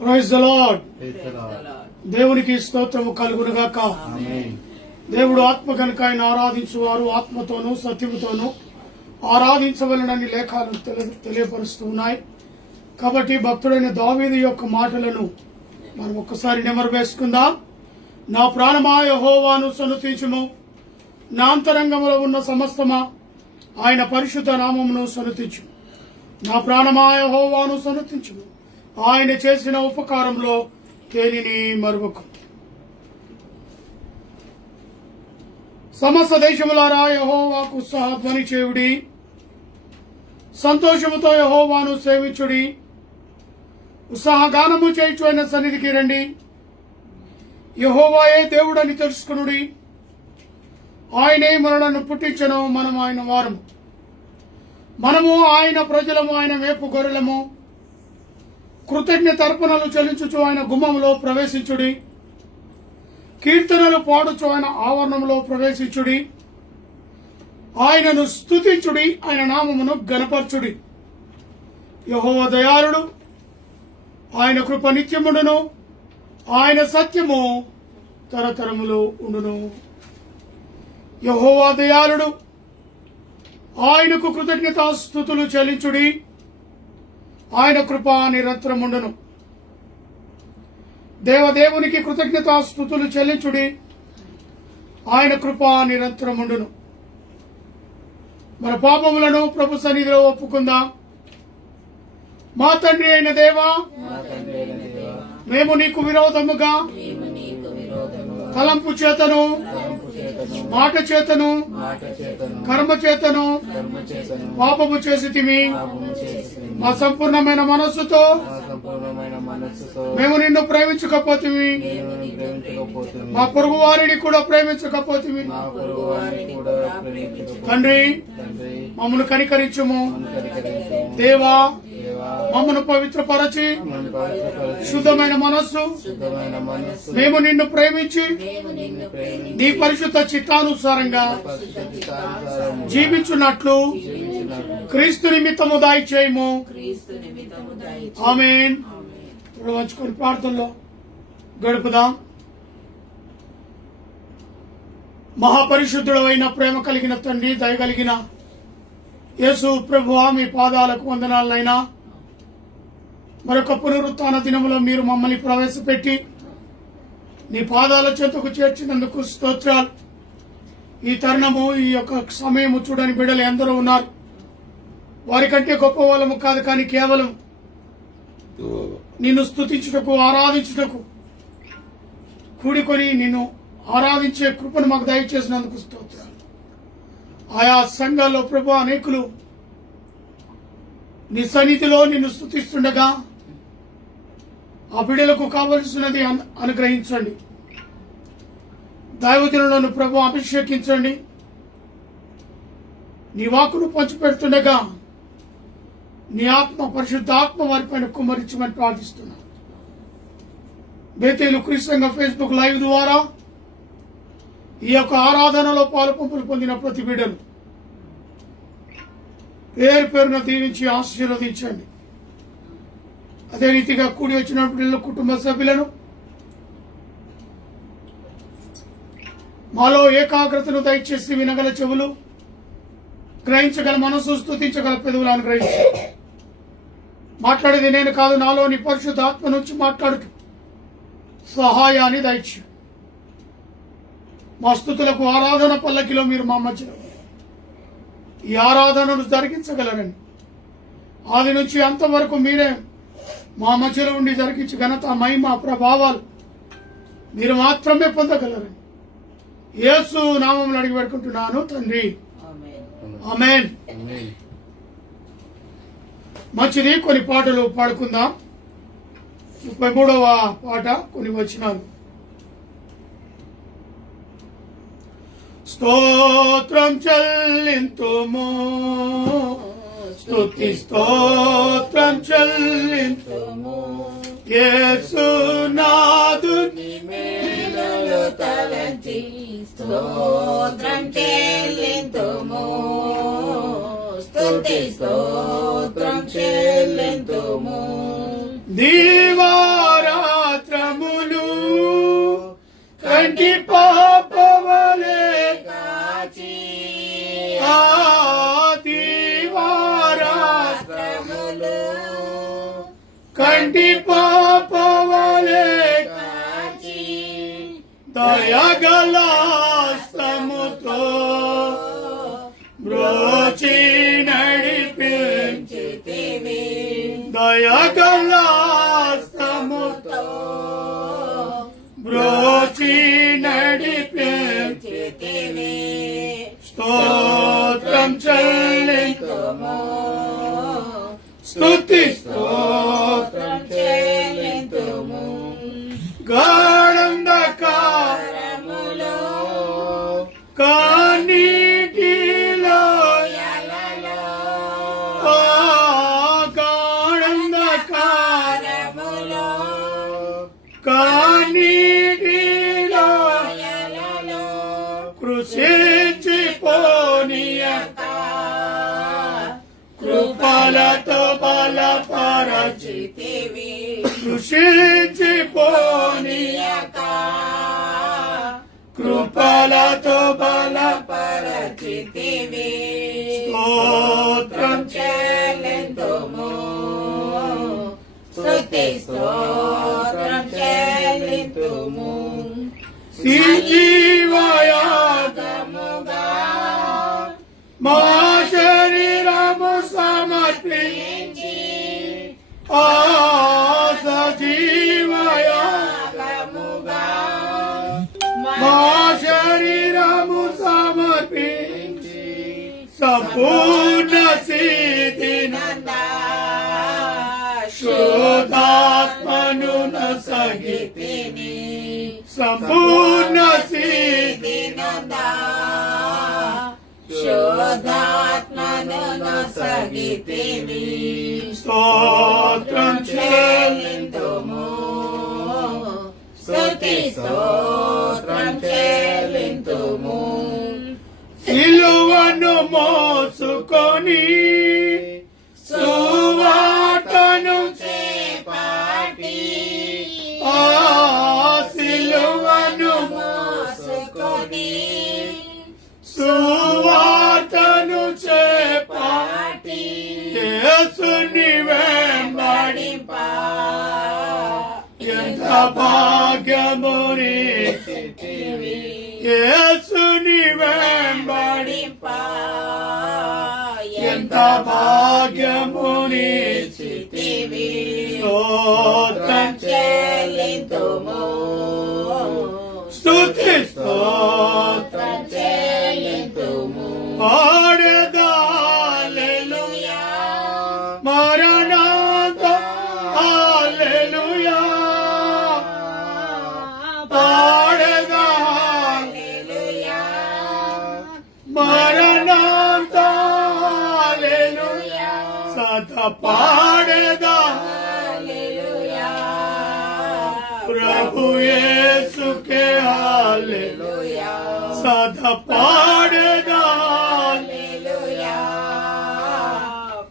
Praise the lord. దేవునికి స్తోత్రము కలుగునుగాక. దేవుడు ఆత్మ కనుక ఆయన ఆరాధించువారు ఆత్మతోనూ సత్యముతోనూ ఆరాధించవలనని లేఖలు తెలియపరుస్తూ ఉన్నాయి. కాబట్టి భక్తుడైన దావీదు యొక్క మాటలను మనం ఒక్కసారి నెమరు వేసుకుందాం. నా ప్రాణమా యెహోవాను సన్నుతించుము, నా అంతరంగములో ఉన్న సమస్తమా ఆయన పరిశుద్ధ నామమును సన్నుతించుము. నా ప్రాణమా యెహోవాను సన్నుతించుము, ఆయన చేసిన ఉపకారంలో తేలిని మరువకు. సమస్త దేశములారా యెహోవాకు ఉత్సాహధ్వని చేయుడి, సంతోషముతో యెహోవాను సేవించుడి. ఉత్సాహగానము చేయుచు ఆయన సన్నిధికి రండి. యెహోవాయే దేవుడని తెలుసుకునుడి. ఆయనే మనలను పుట్టించెను, మనం ఆయన వారము. మనము ఆయన ప్రజలము, ఆయన వేపు గొర్రెలము. కృతజ్ఞత అర్పణలు చెల్లించుచు ఆయన గుమ్మములో ప్రవేశించుడి. కీర్తనలు పాడుచు ఆయన ఆవరణంలో ప్రవేశించుడి. ఆయనను స్తుతించుడి, ఆయన నామమును గణపరచుడి. యెహోవా దయాళుడు, ఆయన కృప నిత్యముండును, ఆయన సత్యము తరతరములు ఉండును. యెహోవా దయాళుడు, ఆయనకు కృతజ్ఞతాస్తుతులు చెల్లించుడి, ఆయన కృప నిరంతరముండును. దేవదేవునికి కృతజ్ఞతాస్తుతులు చెల్లించుడి, ఆయన కృప నిరంతరముండును. మన పాపములను ప్రభు సన్నిధిలో ఒప్పుకుందాం. మా తండ్రి అయిన దేవా, మేము నీకు విరోధముగా తలంపు చేతను, మాట చేతను, కర్మ చేతను పాపము చేసితిమి. మా సంపూర్ణమైన మనస్సుతో మేము నిన్ను ప్రేమించకపోతిమి, మా పొరుగు వారిని కూడా ప్రేమించకపోతిమి. తండ్రి, మమ్మను కనికరించుము. దేవా, మమ్మను పవిత్రపరచి శుద్ధమైన మనస్సు మేము నిన్ను ప్రేమించి నీ పరిశుద్ధ చిత్తానుసారంగా జీవించున్నట్లు క్రీస్తు నిమిత్తము దయచేయము. ఆమేన్. వంచుకొని ప్రార్థనలో గడుపుదాం. మహాపరిశుద్ధుడైన ప్రేమ కలిగిన తండ్రి, దయగలిగిన యేసు ప్రభువా, మీ పాదాలకు వందనాలైనా. మరొక పునరుత్థాన దినములో మీరు మమ్మల్ని ప్రవేశపెట్టి నీ పాదాల చెంతకు చేర్చినందుకు స్తోత్రాలు. ఈ తరుణము, ఈ యొక్క సమయము చూడని బిడ్డలు ఎందరో ఉన్నారు. వారికంటే గొప్ప వాళ్ళము కాదు, కానీ కేవలం నిన్ను స్తుతించుటకు, ఆరాధించుటకు కూడుకొని నిన్ను ఆరాధించే కృపను మాకు దయచేసినందుకు స్తోత్రాలు. ఆయా సంఘాల్లో ప్రభు అనేకులు నీ సన్నిధిలో నిన్ను స్తుతిస్తుండగా ఆ బిడ్డలకు కావలసినది అనుగ్రహించండి. దైవజనులను ప్రభు అభిషేకించండి. నీ వాక్కును పంచిపెడుతుండగా నీ ఆత్మ, పరిశుద్ధ ఆత్మ వారిపైన కుమ్మరించమని ప్రార్థిస్తున్నాను. బేతేలు క్రీస్తు ఫేస్బుక్ లైవ్ ద్వారా ఈ యొక్క ఆరాధనలో పాలుపంపులు పొందిన ప్రతి బిడ్డను పేరు పేరున దీవించి ఆశీర్వదించండి. అదే రీతిగా కూడి వచ్చిన బిడ్డల కుటుంబ సభ్యులను మాలో ఏకాగ్రతను దయచేసి వినగల చెవులు, గ్రహించగల మనసు, స్తుతించగల పెదవులు అనుగ్రహించి మాట్లాడేది నేను కాదు, నాలోని పరిశుద్ధ ఆత్మ నుంచి మాట్లాడుతూ సహాయాన్ని దయచే. మా స్తుతులకు ఆరాధన పల్లకిలో మీరు మా మధ్యలో ఈ ఆరాధనను జరిగించగలరని, ఆది నుంచి అంతవరకు మీరే మా మధ్యలో ఉండి జరిగించి ఘనత, మహిమ, ప్రభావాలు మీరు మాత్రమే పొందగలరని యేసు నామములో అడిగి పెట్టుకుంటున్నాను తండ్రి. ఆమేన్. మంచిది, కొన్ని పాటలు పాడుకుందాం. 33వ పాట, కొన్ని వచనాలు. స్తోత్రం చెల్లింతుము, స్తుతి స్తోత్రం చెల్లింతుము, యేసునాథుని మేలులు తలంచి స్తోత్రం చెల్లింతుము, స్తుతి స్తోత్రం చెల్లింతుము. దీవా కంటి పాపవలే కాచి ఆదివారాత్రములు కంటి పాపవలే కాచి దయగలాస్తముతో బ్రోచి నడిపించి చితివి దయగలాస్తముతో బ్రోచి నడిపించి చితివి స్తోత్రం చెల్లింతుము స్తుతి స్తోత్రం చెల్లింతుము గాఢంధకారములో కన్నీటిలో గాఢంధకారములో కన్నీటిలో కృషించిపోనీయక కృపలతో బలపరచి చితివి కృషించిపోనీయక కృపలతో బలపరచి చితివి స్తోత్రం చెల్లింతుము స్తుతి స్తోత్రం చెల్లింతుము సజీవయాగముగా మా శరీరము సమర్పించి సజీవయాగముగా మా శరీరము సమర్పించి సంపూర్ణ సిద్ధినంద శోధాత్మను నొసగితిని సంపూర్ణ సిద్ధినంద శోధాత్మను నొసగితిని స్తోత్రం చెల్లింతుము స్తుతి స్తోత్రం చెల్లింతుము సిలువను మోసుకొని సువార్తను చేపాటి ఆ సిలువను మోసుకొని సువార్తను చేపాటి యేసుని వెంబడింప ఎంత భాగ్యముని యేసుని వెంబడింప ఎంత భాగ్యముని చితివి స్తోత్రం చెల్లింతుము స్తుతి స్తోత్రం చెల్లింతుము పాడెదా హల్లెలూయా మరణాంత హల్లెలూయా పాడెదా హల్లెలూయా మరణాంత హల్లెలూయా సదా పాడెదా హల్లెలూయా ప్రభు యేసుకే హల్లెలూయా హల్లెలూయా సదా పాడెదా హల్లెలూయా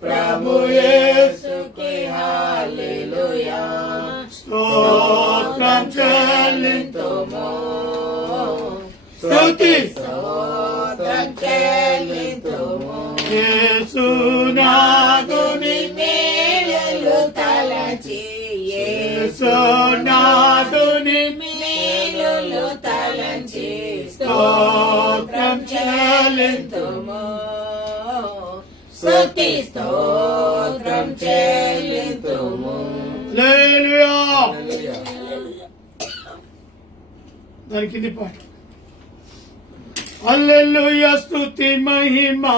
ప్రభు యేసు యేసుకి హల్లెలూయా స్తోత్రం చెల్లింతుము స్తుతి స్తుతి స్తోత్రం చెల్లింతుము యేసునాథుని మేలులు తలచి యేసునాథుని మేలులు తలంచి స్తోత్రం చెల్లింతుము స్తుతి స్తోత్రం చెల్లింతుము హల్లెలూయా దాని కింది పాట హల్లెలూయా స్తుతి మహిమా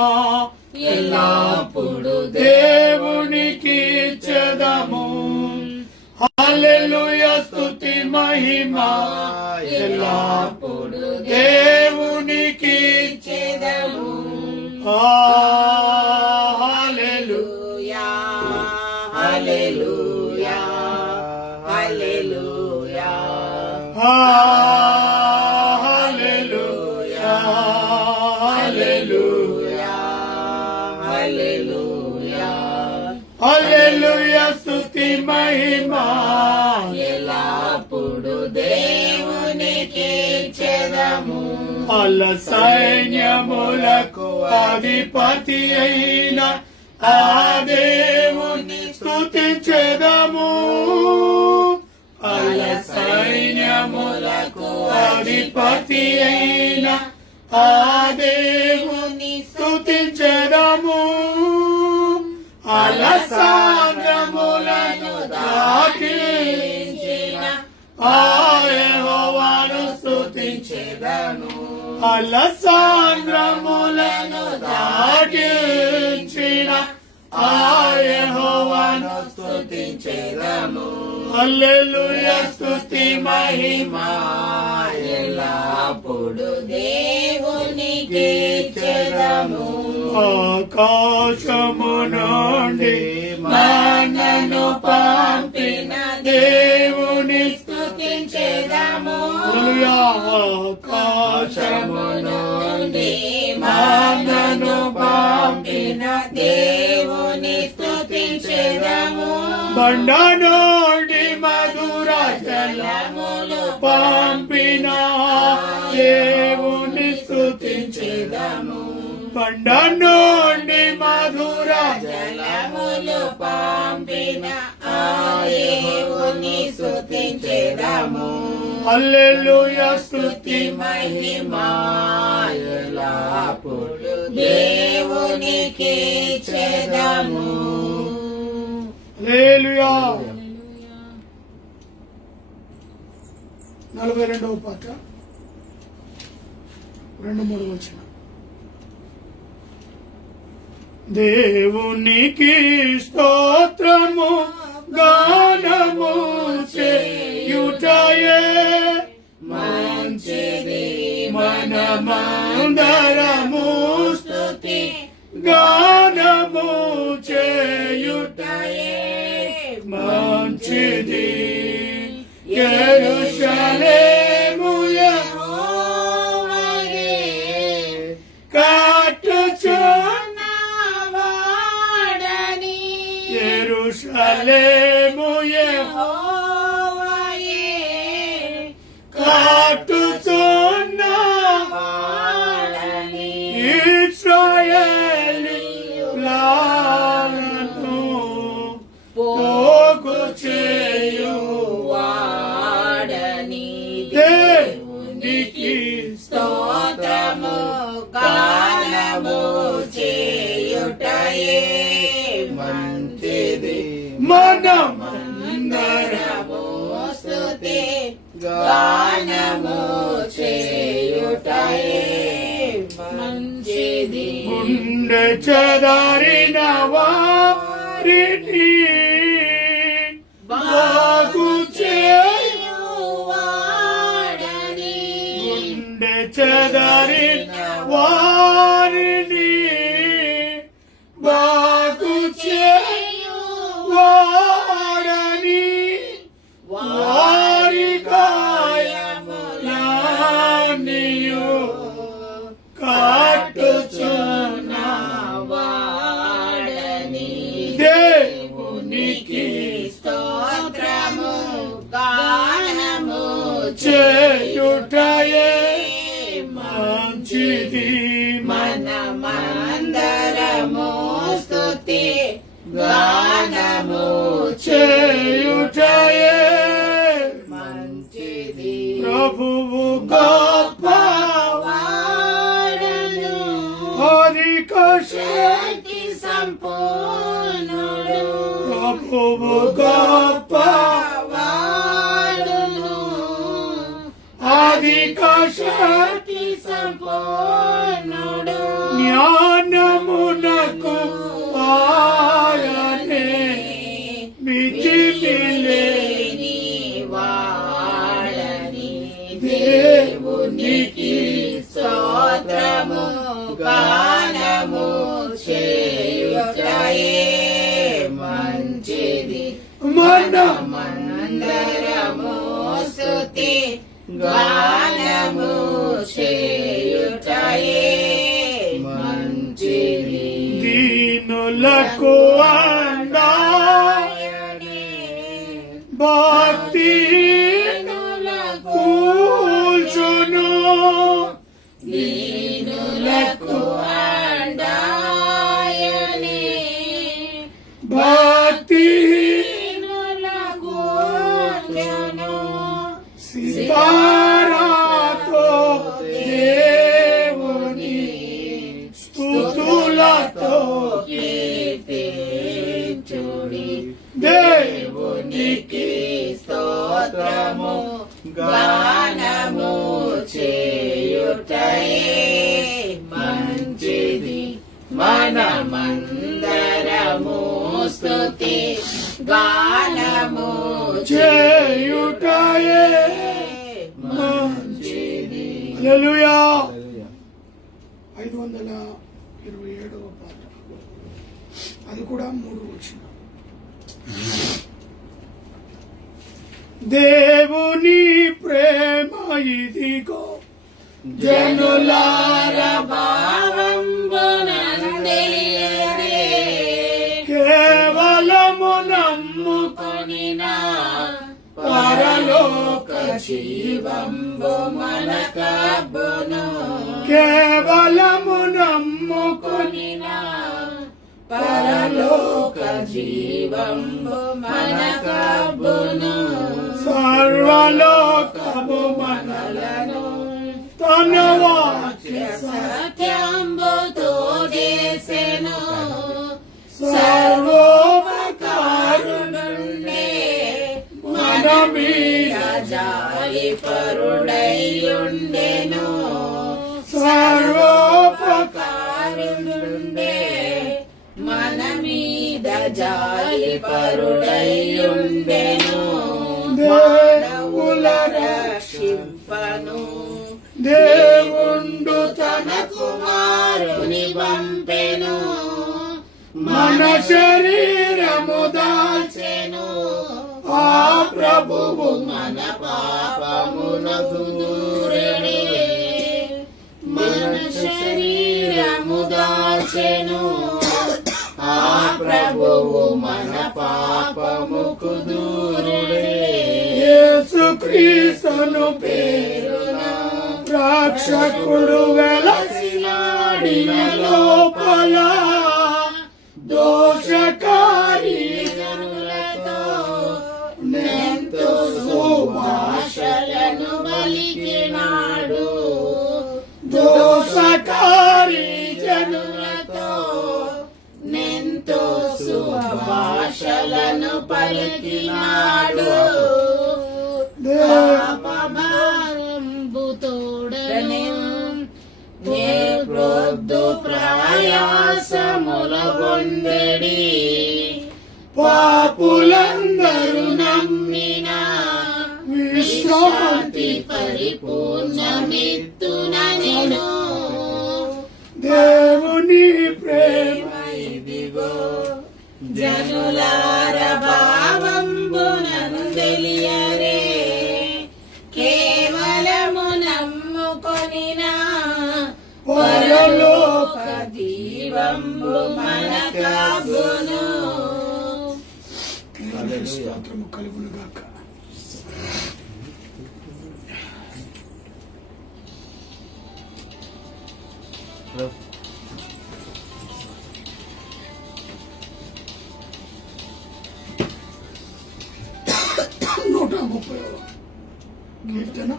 ఎల్లప్పుడు దేవునికి చెదము హల్లెలూయా స్తుతి మహిమా ఎల్లప్పుడు దేవునికి చెదము హల్లెలూయా హల్లెలూయా హల్లెలూయా హల్లెలూయా హల్లెలూయా హల్లెలూయా హల్లెలూయా స్తుతి మహిమా ఎల్లప్పుడు దేవునికి చేదము అల్ల సైన్యములకు అధిపతి అయిన ఆ దేవుని స్తుతించెదము అల్ల సైన్యములకు అధిపతి అయిన ఆ దేవుని స్తుతించెదము అలసాంద్రములను దాటించిన ఆ యెహోవాను స్తుతించెదను అలసాంద్రములను దాటించిన ఆ యెహోవాను స్తుతించెదము హల్లెలూయా స్తుతి మహిమా ఎల్లప్పుడు దేవునికి చేదము ఆకాశము నుండి మనను పంపిన దేవుని స్తుతించెదము హల్లెలూయా ఆకాశము నుండి మనను పంపిన దేవుని స్తుతించెదము బండ నుండి మధుర జలములు పంపిన దేవుని స్తుతించెదము బండ నుండి మధుర జలములు పంపిన ఆ దేవుని స్తుతించెదము హల్లెలూయా స్తుతి మహిమా ఎల్లప్పుడు దేవునికి చేదము హల్లెలూయా 42వ పాట 2-3 వచనం దేవునికి స్తోత్రము గానము చేయుటయే మంచిది మనమందరము స్తుతి గానము చేయుటయే మంచిది యెరూషలేము యెహోవాయే కట్టుచున్న వాడని యెరూషలేము యెహోవాయే కట్టుచున్న వాడని ఇశ్రాయేలీయులను పోగు చేయు వాడని దేవునికి స్తోత్రము గానము చేయుటయే మంచిది మనమందరము స్తుతి గానము చేయుటయే మంచిది గుండె చెదరిన వారిని బాగు చేయు వాడని గుండె చెదరిన వారిని బాగు చేయు వాడని వారి గాయములన్నీయు కట్టుచున్న వాడని దేవునికి స్తోత్రము గానము చేయుటయే మంచిది మనమందరము స్తుతి గానము చేయుటయే మంచిది ప్రభువు గొప్పవాడు వాడను అధిక శక్తి సంపూర్ణుడు ప్రభువు గొప్పవాడును అధిక శక్తి సంపూర్ణుడు జ్ఞానమునకు ఆయనే మితిలేని వాడని దేవునికి స్తోత్రము గానము చేయుటయే మంచిది మనమందరము స్తుతి గానము చేయుటయే మంచిది దీనులకు అండాయని భక్తి కూల్చును దేవునికి స్తోత్రము గానము చేయుటయే మంచిది. మనమందరము స్తుతి గానము చేయుటయే మంచిది. హల్లెలూయా. 527వ పాట, అది కూడా 3 వచనం. దేవుని ప్రేమ ఇదిగో జనులార భావంబునందెలియరే కేవలము నమ్ముకొనిన పరలోక జీవంబు మనకబ్బును. కేవలము నమ్ముకొని పరలోక జీవంబు మనకబ్బును. సర్వలోకము మనలను తన వాక్య సత్యంబుతో చేసెను. సర్వోపకారుడుండే మన మీద జాలి పరుడైయుండెను. సర్వోపకారుడుండే మన మీద జాలి పరుడైయుండెను. మానవుల రక్షింపను దేవుండు తన కుమారుని పంపెను. మన శరీరము దాల్చెను ఆ ప్రభువు మన పాపములకు దూరడే. మన శరీరము దాచెను ఆ ప్రభువు మన పాపముకు దూరడే. యేసుక్రీస్తును పేరున రక్షకుడు వెలసినాడిన లోపల దోషకారి జనులతో నెంతో భాషలను పలికినాడు. దోషకారి జనులతో నెంతో శుభాషలను పలికినాడు. పాపభారంబుతోడనే నే ప్రొద్దు ప్రయాసముల పొందెడి. పాపులందరూ నమ్మిన విశ్రాంతి పరిపూర్ణమిత్తుననిను. దేవుని ప్రేమ ఇదిగో జనులార భావంబునందెలియరే కేవలము నమ్ముకొనిన పరలోక జీవంబు మనకబ్బును. స్తోత్రము కలుగును గాక. నూట 30వ కీర్తన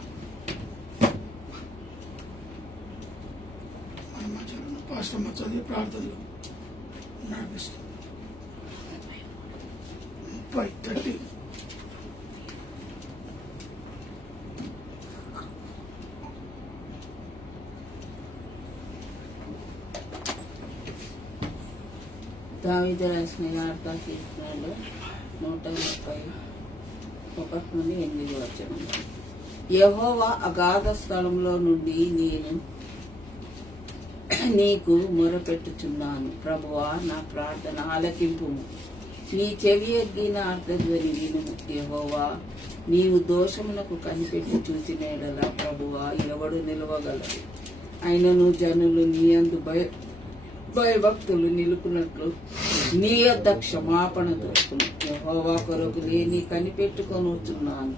మన మధ్యలో పాస్టర్ చదివి ప్రార్థనలు నడిపిస్తుంది. 30. దావీదు రాసిన వార్త కీర్తనలు 131-8 యెహోవా అగాధ స్థలంలో నుండి నేను నీకు మొరపెట్టుచున్నాను. ప్రభువా, నా ప్రార్థన ఆలకింపు. నీ చెవి ఎగ్గిన అర్థధ్వని వినుము. యెహోవా, నీవు దోషమునకు కనిపెట్టి చూసిన ఎడల ప్రభువా ఎవడు నిలవగలడు? అయినను జనులు నీ యందు భయభక్తులు నిలుపునట్లు నీ యొద్ద క్షమాపణ దొరుకును. యెహోవా కొరకు లేని కనిపెట్టుకొనుచున్నాను.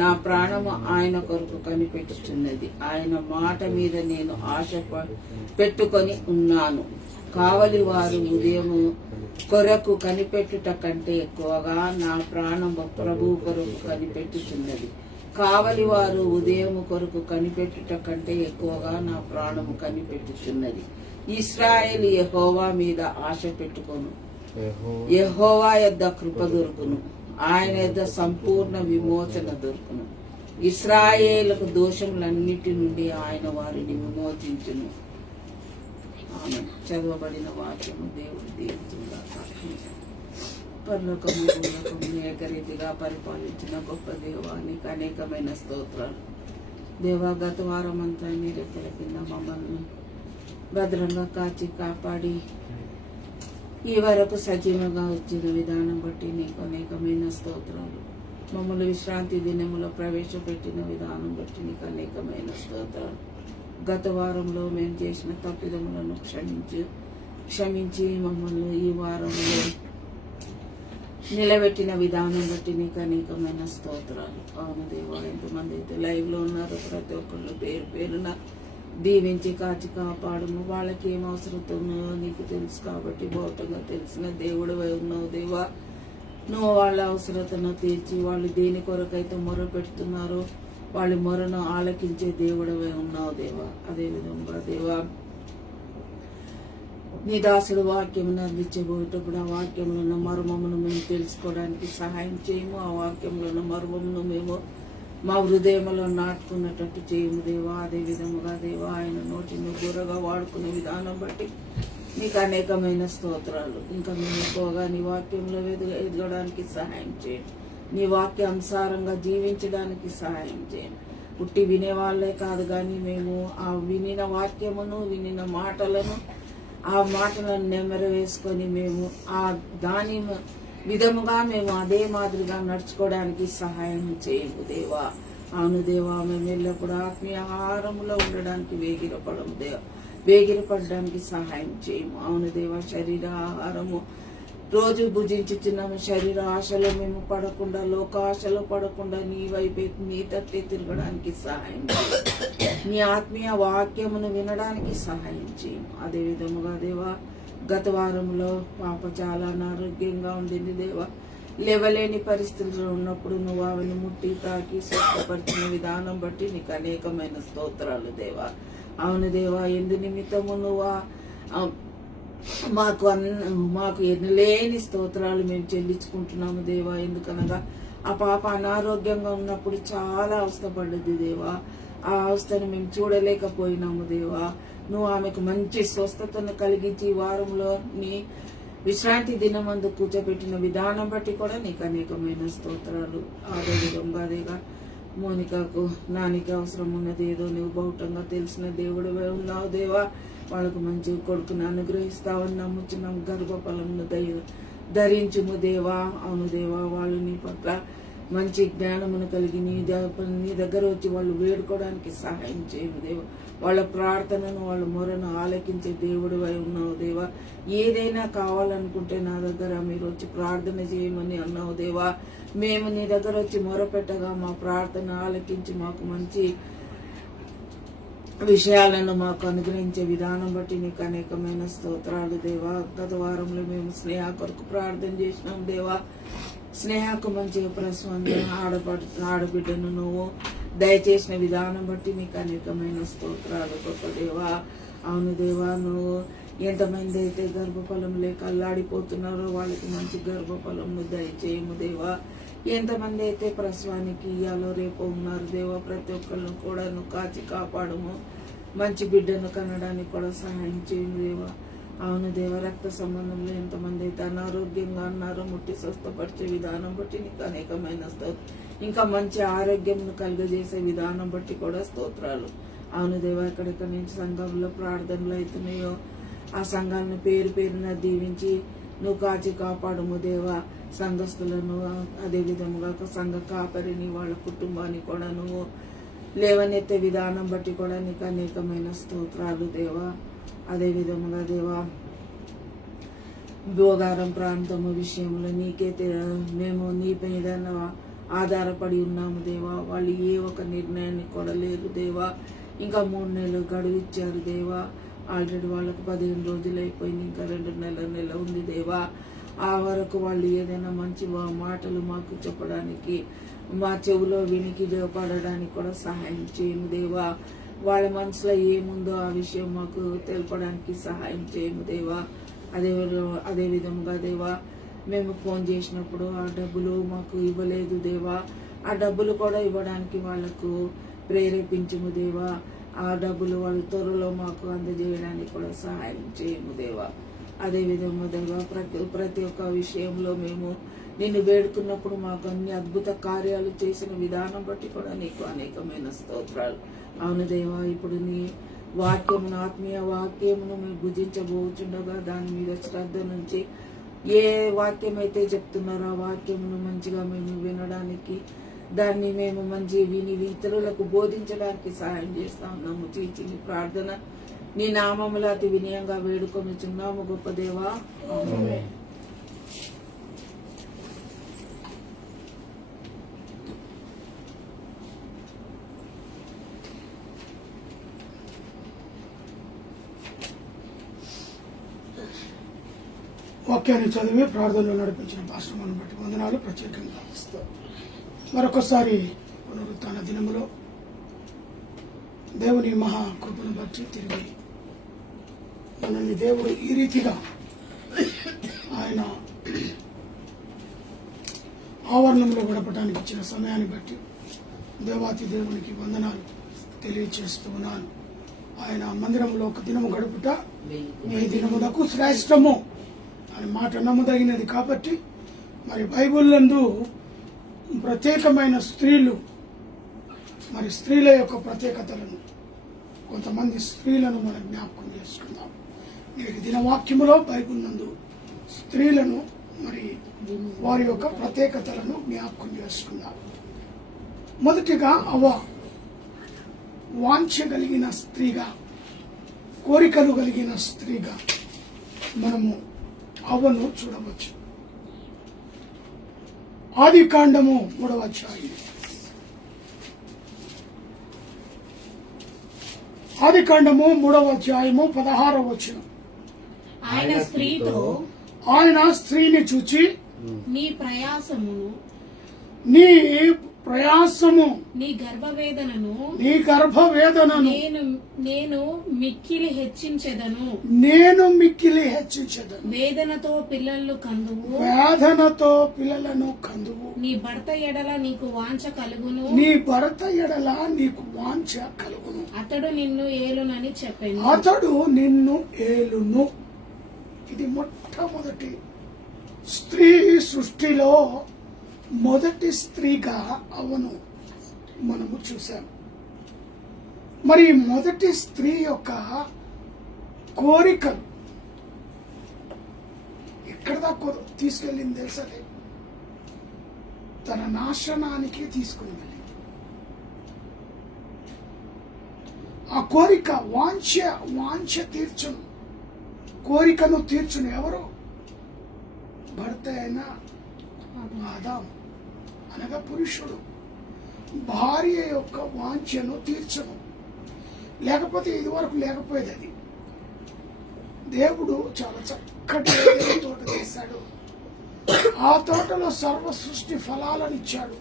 నా ప్రాణము ఆయన కొరకు కనిపెట్టుచున్నది. ఆయన మాట మీద నేను ఆశ పెట్టుకొని ఉన్నాను. కావలి వారు ఉదయము కొరకు కనిపెట్టుట కంటే ఎక్కువగా నా ప్రాణము ప్రభువు కొరకు కనిపెట్టుచున్నది. కావలి వారు ఉదయము కొరకు కనిపెట్టుట కంటే ఎక్కువగా నా ప్రాణము కనిపెట్టుచున్నది. ఇశ్రాయేలు యెహోవా మీద ఆశ పెట్టుకొను. యెహోవా యొద్ద కృప దొరుకును. ఆయన యొద్ద సంపూర్ణ విమోచన దొరుకును. ఇశ్రాయేలుకు దోషములన్నిటి నుండి ఆయన వారిని విమోచించును. ఆమె చదవబడిన వాక్యము దేవుడు దీవించుగాక. పరలోకము భూలోకము ఏకరీతిగా పరిపాలించిన గొప్ప దేవానికి అనేకమైన స్తోత్రాలు. దేవా, గత వారం అంతా నీ రెక్కల కింద మమ్మల్ని భద్రంగా కాచి కాపాడి ఈ వరకు సజీవంగా వచ్చిన విధానం బట్టి నీకు అనేకమైన స్తోత్రాలు. మమ్మల్ని విశ్రాంతి దినములో ప్రవేశపెట్టిన విధానం బట్టి నీకు అనేకమైన స్తోత్రాలు. గత వారంలో మేము చేసిన తప్పిదములను క్షమించి మమ్మల్ని ఈ వారంలో నిలబెట్టిన విధానం బట్టి నీకు అనేకమైన స్తోత్రాలు. అవును దేవా, ఎంతమంది అయితే లైవ్ లో ఉన్నారో ప్రతి ఒక్కళ్ళు పేరు పేరున దీవించి కాచి కాపాడుము. వాళ్ళకి ఏం అవసరతో ఉన్నాయో నీకు తెలుసు కాబట్టి బోటగా తెలిసిన దేవుడు ఉన్నావు దేవా. నువ్వు వాళ్ళ అవసరతను తీర్చి వాళ్ళు దేని కొరకైతే మొర పెడుతున్నారో వాళ్ళ మొరను ఆలకించే దేవుడవై ఉన్నావు దేవా. అదేవిధంగా దేవా, నీ దాసుడు వాక్యమును అందించబోయేటప్పుడు ఆ వాక్యములను మర్మమును మేము తెలుసుకోవడానికి సహాయం చేయము. ఆ వాక్యములను మర్మమును మేము మా హృదయంలో నాటుకున్నట్టు చేయము దేవా. అదే విధముగా దేవా, ఆయన నోటిని గుర్రగా వాడుకునే విధానం బట్టి నీకు అనేకమైన స్తోత్రాలు. ఇంకా మేము ఎక్కువగా నీ వాక్యంలో ఎదగడానికి సహాయం చేయండి. నీ వాక్య అనుసారంగా జీవించడానికి సహాయం చేయండి. పుట్టి వినేవాళ్లే కాదు కానీ మేము ఆ వినిన వాక్యమును వినిన మాటలను ఆ మాటలను నెమరు వేసుకొని మేము ఆ దాని విధముగా మేము అదే మాదిరిగా నడుచుకోవడానికి సహాయం చేయము దేవా. అవును దేవా, మేము ఎల్లప్పుడూ ఆత్మీయ ఆహారంలో ఉండడానికి వేగిరపడడానికి సహాయం చేయము. అవును దేవా, శరీర ఆహారము రోజు భుజించుచున్నాము. శరీర ఆశలో మేము పడకుండా, లోక ఆశలో పడకుండా నీ వైపే నీ తట్టే తిరగడానికి సహాయం చేయము. నీ ఆత్మీయ వాక్యమును వినడానికి సహాయం చేయము. అదే విధముగా దేవా, గత వారంలో పాప చాలా అనారోగ్యంగా ఉండింది దేవా. లేవలేని పరిస్థితుల్లో ఉన్నప్పుడు నువ్వు ఆమెను ముట్టి తాకి స్వస్థపరిచిన విధానం బట్టి నీకు అనేకమైన స్తోత్రాలు దేవా. అవును దేవా, ఎందు నిమిత్తము నువ్వు మాకు ఎన్నలేని స్తోత్రాలు మేము చెల్లించుకుంటున్నాము దేవా. ఎందుకనగా ఆ పాప అనారోగ్యంగా ఉన్నప్పుడు చాలా అవస్థపడ్డది దేవా. ఆ అవస్థను మేము చూడలేకపోయినాము దేవా. నువ్వు ఆమెకు మంచి స్వస్థతను కలిగించి వారంలో నీ విశ్రాంతి దినమందు కూర్చోబెట్టిన విధానం బట్టి కూడా నీకు అనేకమైన స్తోత్రాలు. అదే విధంగా దేవా, మోనికాకు నానికి అవసరం ఉన్నది ఏదో నువ్వు బౌటంగా తెలిసిన దేవుడివే ఉన్నావు దేవా. వాళ్ళకు మంచి కొడుకును అనుగ్రహిస్తావని నమ్ముచున్నాం. గర్భఫలమును ధరించుము దేవా. అవును దేవా, వాళ్ళు నీ పట్ల మంచి జ్ఞానమును కలిగి నీ దగ్గర వచ్చి వాళ్ళు వేడుకోవడానికి సహాయం చేయము దేవా. వాళ్ళ ప్రార్థనను వాళ్ళ మొరను ఆలకించే దేవుడివై ఉన్నావు దేవా. ఏదైనా కావాలనుకుంటే నా దగ్గర మీరు వచ్చి ప్రార్థన చేయమని అన్నావు దేవా. మేము నీ దగ్గర వచ్చి మొరపెట్టగా మా ప్రార్థన ఆలకించి మాకు మంచి విషయాలను మాకు అనుగ్రహించే విధానం బట్టి నీకు అనేకమైన స్తోత్రాలు దేవా. గత వారంలో మేము స్నేహ కొరకు ప్రార్థన చేసినాం దేవా. స్నేహకు మంచి ప్రసవాన్ని ఆడబిడ్డను నువ్వు దయచేసిన విధానం బట్టి నీకు అనేకమైన స్తోత్రాలు గొప్ప దేవా. అవును దేవా, నువ్వు ఎంతమంది అయితే గర్భఫలం లేక అల్లాడిపోతున్నారో వాళ్ళకి మంచి గర్భఫలంను దయచేయము దేవా. ఎంతమంది అయితే ప్రసవానికి ఇయ్యాలో రేపు ఉన్నారు దేవా, ప్రతి ఒక్కరిని కూడా నువ్వు కాచి కాపాడము. మంచి బిడ్డను కనడానికి కూడా సహాయం చేయము దేవా. అవును దేవా, రక్త సంబంధంలో ఎంతమంది అయితే అనారోగ్యంగా ఉన్నారో ముట్టి స్వస్థపరిచే విధానం బట్టి నీకు అనేకమైన ఇంకా మంచి ఆరోగ్యం కలుగజేసే విధానం బట్టి కూడా స్తోత్రాలు. అవును దేవా, ఎక్కడెక్కడి నుంచి సంఘంలో ప్రార్థనలు అవుతున్నాయో ఆ సంఘాలను పేరు పేరున దీవించి నువ్వు కాచి కాపాడము దేవా. సంఘస్థులను అదే విధముగా సంఘ కాపరిని వాళ్ళ కుటుంబాన్ని కూడా నువ్వు లేవనెత్తే విధానం బట్టి కూడా నీకు అనేకమైన స్తోత్రాలు దేవా. అదే విధముగా దేవా, భోగారం ప్రాంతము విషయంలో నీకే మేము నీ మీద ఆధారపడి ఉన్నాము దేవా. వాళ్ళు ఏ ఒక నిర్ణయాన్ని కూడా లేరు దేవా. ఇంకా 3 నెలలు గడువు ఇచ్చారు దేవా. ఆల్రెడీ వాళ్ళకు 15 రోజులు అయిపోయింది, ఇంకా 2 నెల ఉంది దేవా. ఆ వరకు వాళ్ళు ఏదైనా మంచి మాటలు మాకు చెప్పడానికి, మా చెవిలో వినికి పడడానికి కూడా సహాయం చేయము దేవా. వాళ్ళ మనసులో ఏముందో ఆ విషయం మాకు తెలపడానికి సహాయం చేయము దేవా. అదే విధముగా దేవా, మేము ఫోన్ చేసినప్పుడు ఆ డబ్బులు మాకు ఇవ్వలేదు దేవా. ఆ డబ్బులు కూడా ఇవ్వడానికి వాళ్ళకు ప్రేరేపించము దేవా. ఆ డబ్బులు వాళ్ళు త్వరలో మాకు అందజేయడానికి కూడా సహాయం చేయము దేవా. అదేవిధంగా దేవా, ప్రతి ఒక్క విషయంలో మేము నిన్ను వేడుకున్నప్పుడు మాకు అన్ని అద్భుత కార్యాలు చేసిన విధానం బట్టి కూడా నీకు అనేకమైన స్తోత్రాలు. అవును దేవా, ఇప్పుడు నీ వాక్యమును, ఆత్మీయ వాక్యమును మేము భుజించబోచుండగా దాని మీద శ్రద్ధ నుంచి ఏ వాక్యం అయితే చెప్తున్నారో ఆ వాక్యమును మంచిగా మేము వినడానికి, దాన్ని మేము మంచి విని ఇతరులకు బోధించడానికి సహాయం చేస్తా ఉన్నాము. చీచిని ప్రార్థన నీ నామములో అతి వినయంగా వేడుకొనుచున్నాము గొప్ప దేవా. ఆమేన్. వాక్యాన్ని చదివి ప్రార్థనలో నడిపించిన పాశ్రమాన్ని బట్టి వందనాలు ప్రత్యేకంగా మరొకసారి పునరుత్థాన దినములో దేవుని మహా కృపను బట్టి తిరిగి మనల్ని దేవుడు ఈ రీతిగా ఆయన ఆవరణంలో గడపడానికి ఇచ్చిన సమయాన్ని బట్టి దేవాతి దేవునికి వందనాలు తెలియచేస్తూ ఉన్నాను. ఆయన మందిరంలో ఒక దినము గడుపుట 1000 దినములకు శ్రేష్టము అని మాట నమ్మదగినది. కాబట్టి మరి బైబిల్లందు ప్రత్యేకమైన స్త్రీలు, మరి స్త్రీల యొక్క ప్రత్యేకతలను, కొంతమంది స్త్రీలను మనం జ్ఞాపకం చేసుకుందాం. నేటి దినవాక్యములో బైబిల్ నందు స్త్రీలను, మరి వారి యొక్క ప్రత్యేకతలను జ్ఞాపకం చేసుకుందాం. మొదటిగా అవ్వ వాంఛ కలిగిన స్త్రీగా, కోరికలు కలిగిన స్త్రీగా మనము అవ్వను చూడవచ్చు. ఆదికాండము 3వ అధ్యాయం, ఆదికాండము 3వ అధ్యాయము 16వ వచనం. ఆయన స్త్రీని చూచి నీ ప్రయాసము నీ గర్భవేదనను నేను మిక్కిలి హెచ్చించెదను. వేదనతో పిల్లలను కందువు. నీ భర్త ఎడల నీకు వాంఛ కలుగును. అతడు నిన్ను ఏలును. ఇది మొట్టమొదటి స్త్రీ సృష్టిలో మొదటి స్త్రీగా అవ్వను మనము చూసాం. మరి మొదటి స్త్రీ యొక్క కోరికలు ఎక్కడ దాకా తీసుకెళ్ళింది తెలుసా? తన నాశనానికి తీసుకుని వెళ్ళింది. ఆ కోరిక వాంఛ తీర్చును, కోరికను తీర్చును ఎవరు? భర్త అయినా ఆదాము అనగా పురుషుడు భార్య యొక్క వాంఛను తీర్చను. లేకపోతే ఇదివరకు లేకపోయేది. అది దేవుడు చాలా చక్కటి తోట చేశాడు. ఆ తోటలో సర్వ సృష్టి ఫలాలను ఇచ్చాడు.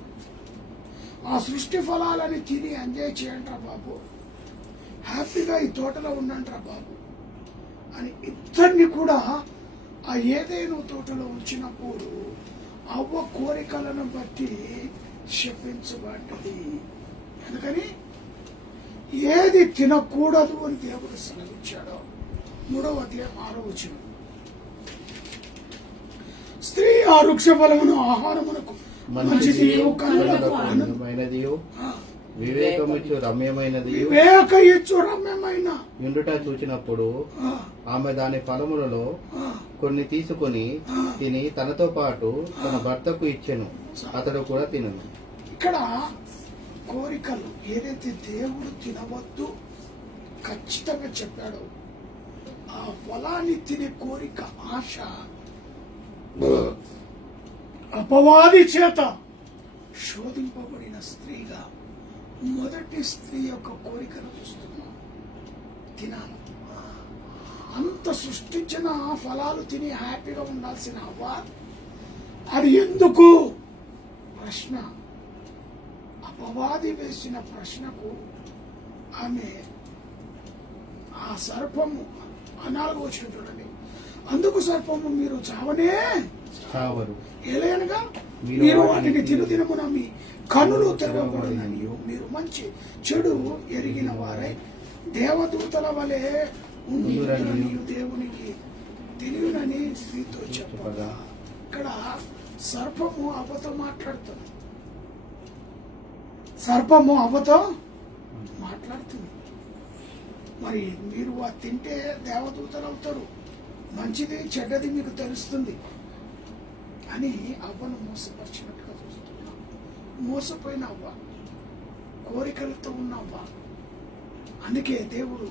ఆ సృష్టి ఫలాలని తిని ఎంజాయ్ చేయండిరా బాబు, హ్యాపీగా ఈ తోటలో ఉండండిరా బాబు అని ఇద్దరిని కూడా ఆ ఏదైనా తోటలో ఉంచినప్పుడు అవ్వ కోరికలను బట్టి శపించబడ్డది. ఎందుకని ఏది తినకూడదు అని దేవుడు సెలవిచ్చాడో 3వ అధ్యాయం 6వ వచనం. స్త్రీ ఆ వృక్ష ఫలమును ఆహారమునకు మంచిదియు కనులకు అందమైనదియు వివేకమిచ్చు రమ్యమైన యుండుట చూచినప్పుడు ఆమె దాని ఫలములలో కొన్ని తీసుకొని తిని తనతో పాటు తన భర్తకు ఇచ్చెను. అతడు కూడా తినను. ఇక్కడ కోరికలు ఏదైతే దేవుడు తినవద్దు ఖచ్చితంగా చెప్పాడో ఆ ఫలాన్ని తినే కోరిక, ఆశ అపవాది చేత శోధింపబడిన స్త్రీగా మొదటి స్త్రీ యొక్క కోరికను చూస్తున్నాం. తినాలి. అంత సృష్టించిన ఫలాలు తిని హ్యాపీగా ఉండాల్సిన అవ్వ అది ఎందుకు ప్రశ్న, అపవాది వేసిన ప్రశ్నకు ఆమె ఆ సర్పము 4వ వచనం చూడండి. అందుకు సర్పము మీరు చావనే చావరు. ఏలయనగా మీరు వాటిని దినదినమున మీ కన్నులు తెరవబడుననియు మీరు మంచి చెడు ఎరిగిన వారై దేవదూతల వలె ఉండుననియు దేవునికి తెలియనని స్త్రీతో చెప్పగా, ఇక్కడ సర్పము అవ్వతో మాట్లాడుతుంది. సర్పము అవ్వతో మాట్లాడుతుంది. మరి మీరు అది తింటే దేవదూతలు అవుతారు, మంచిది చెడ్డది మీకు తెలుస్తుంది అని అవ్వను మోసపరిచినట్టుగా చూస్తున్నాం. మోసపోయిన అవ్వ, కోరికలతో ఉన్న అవ్వ. అందుకే దేవుడు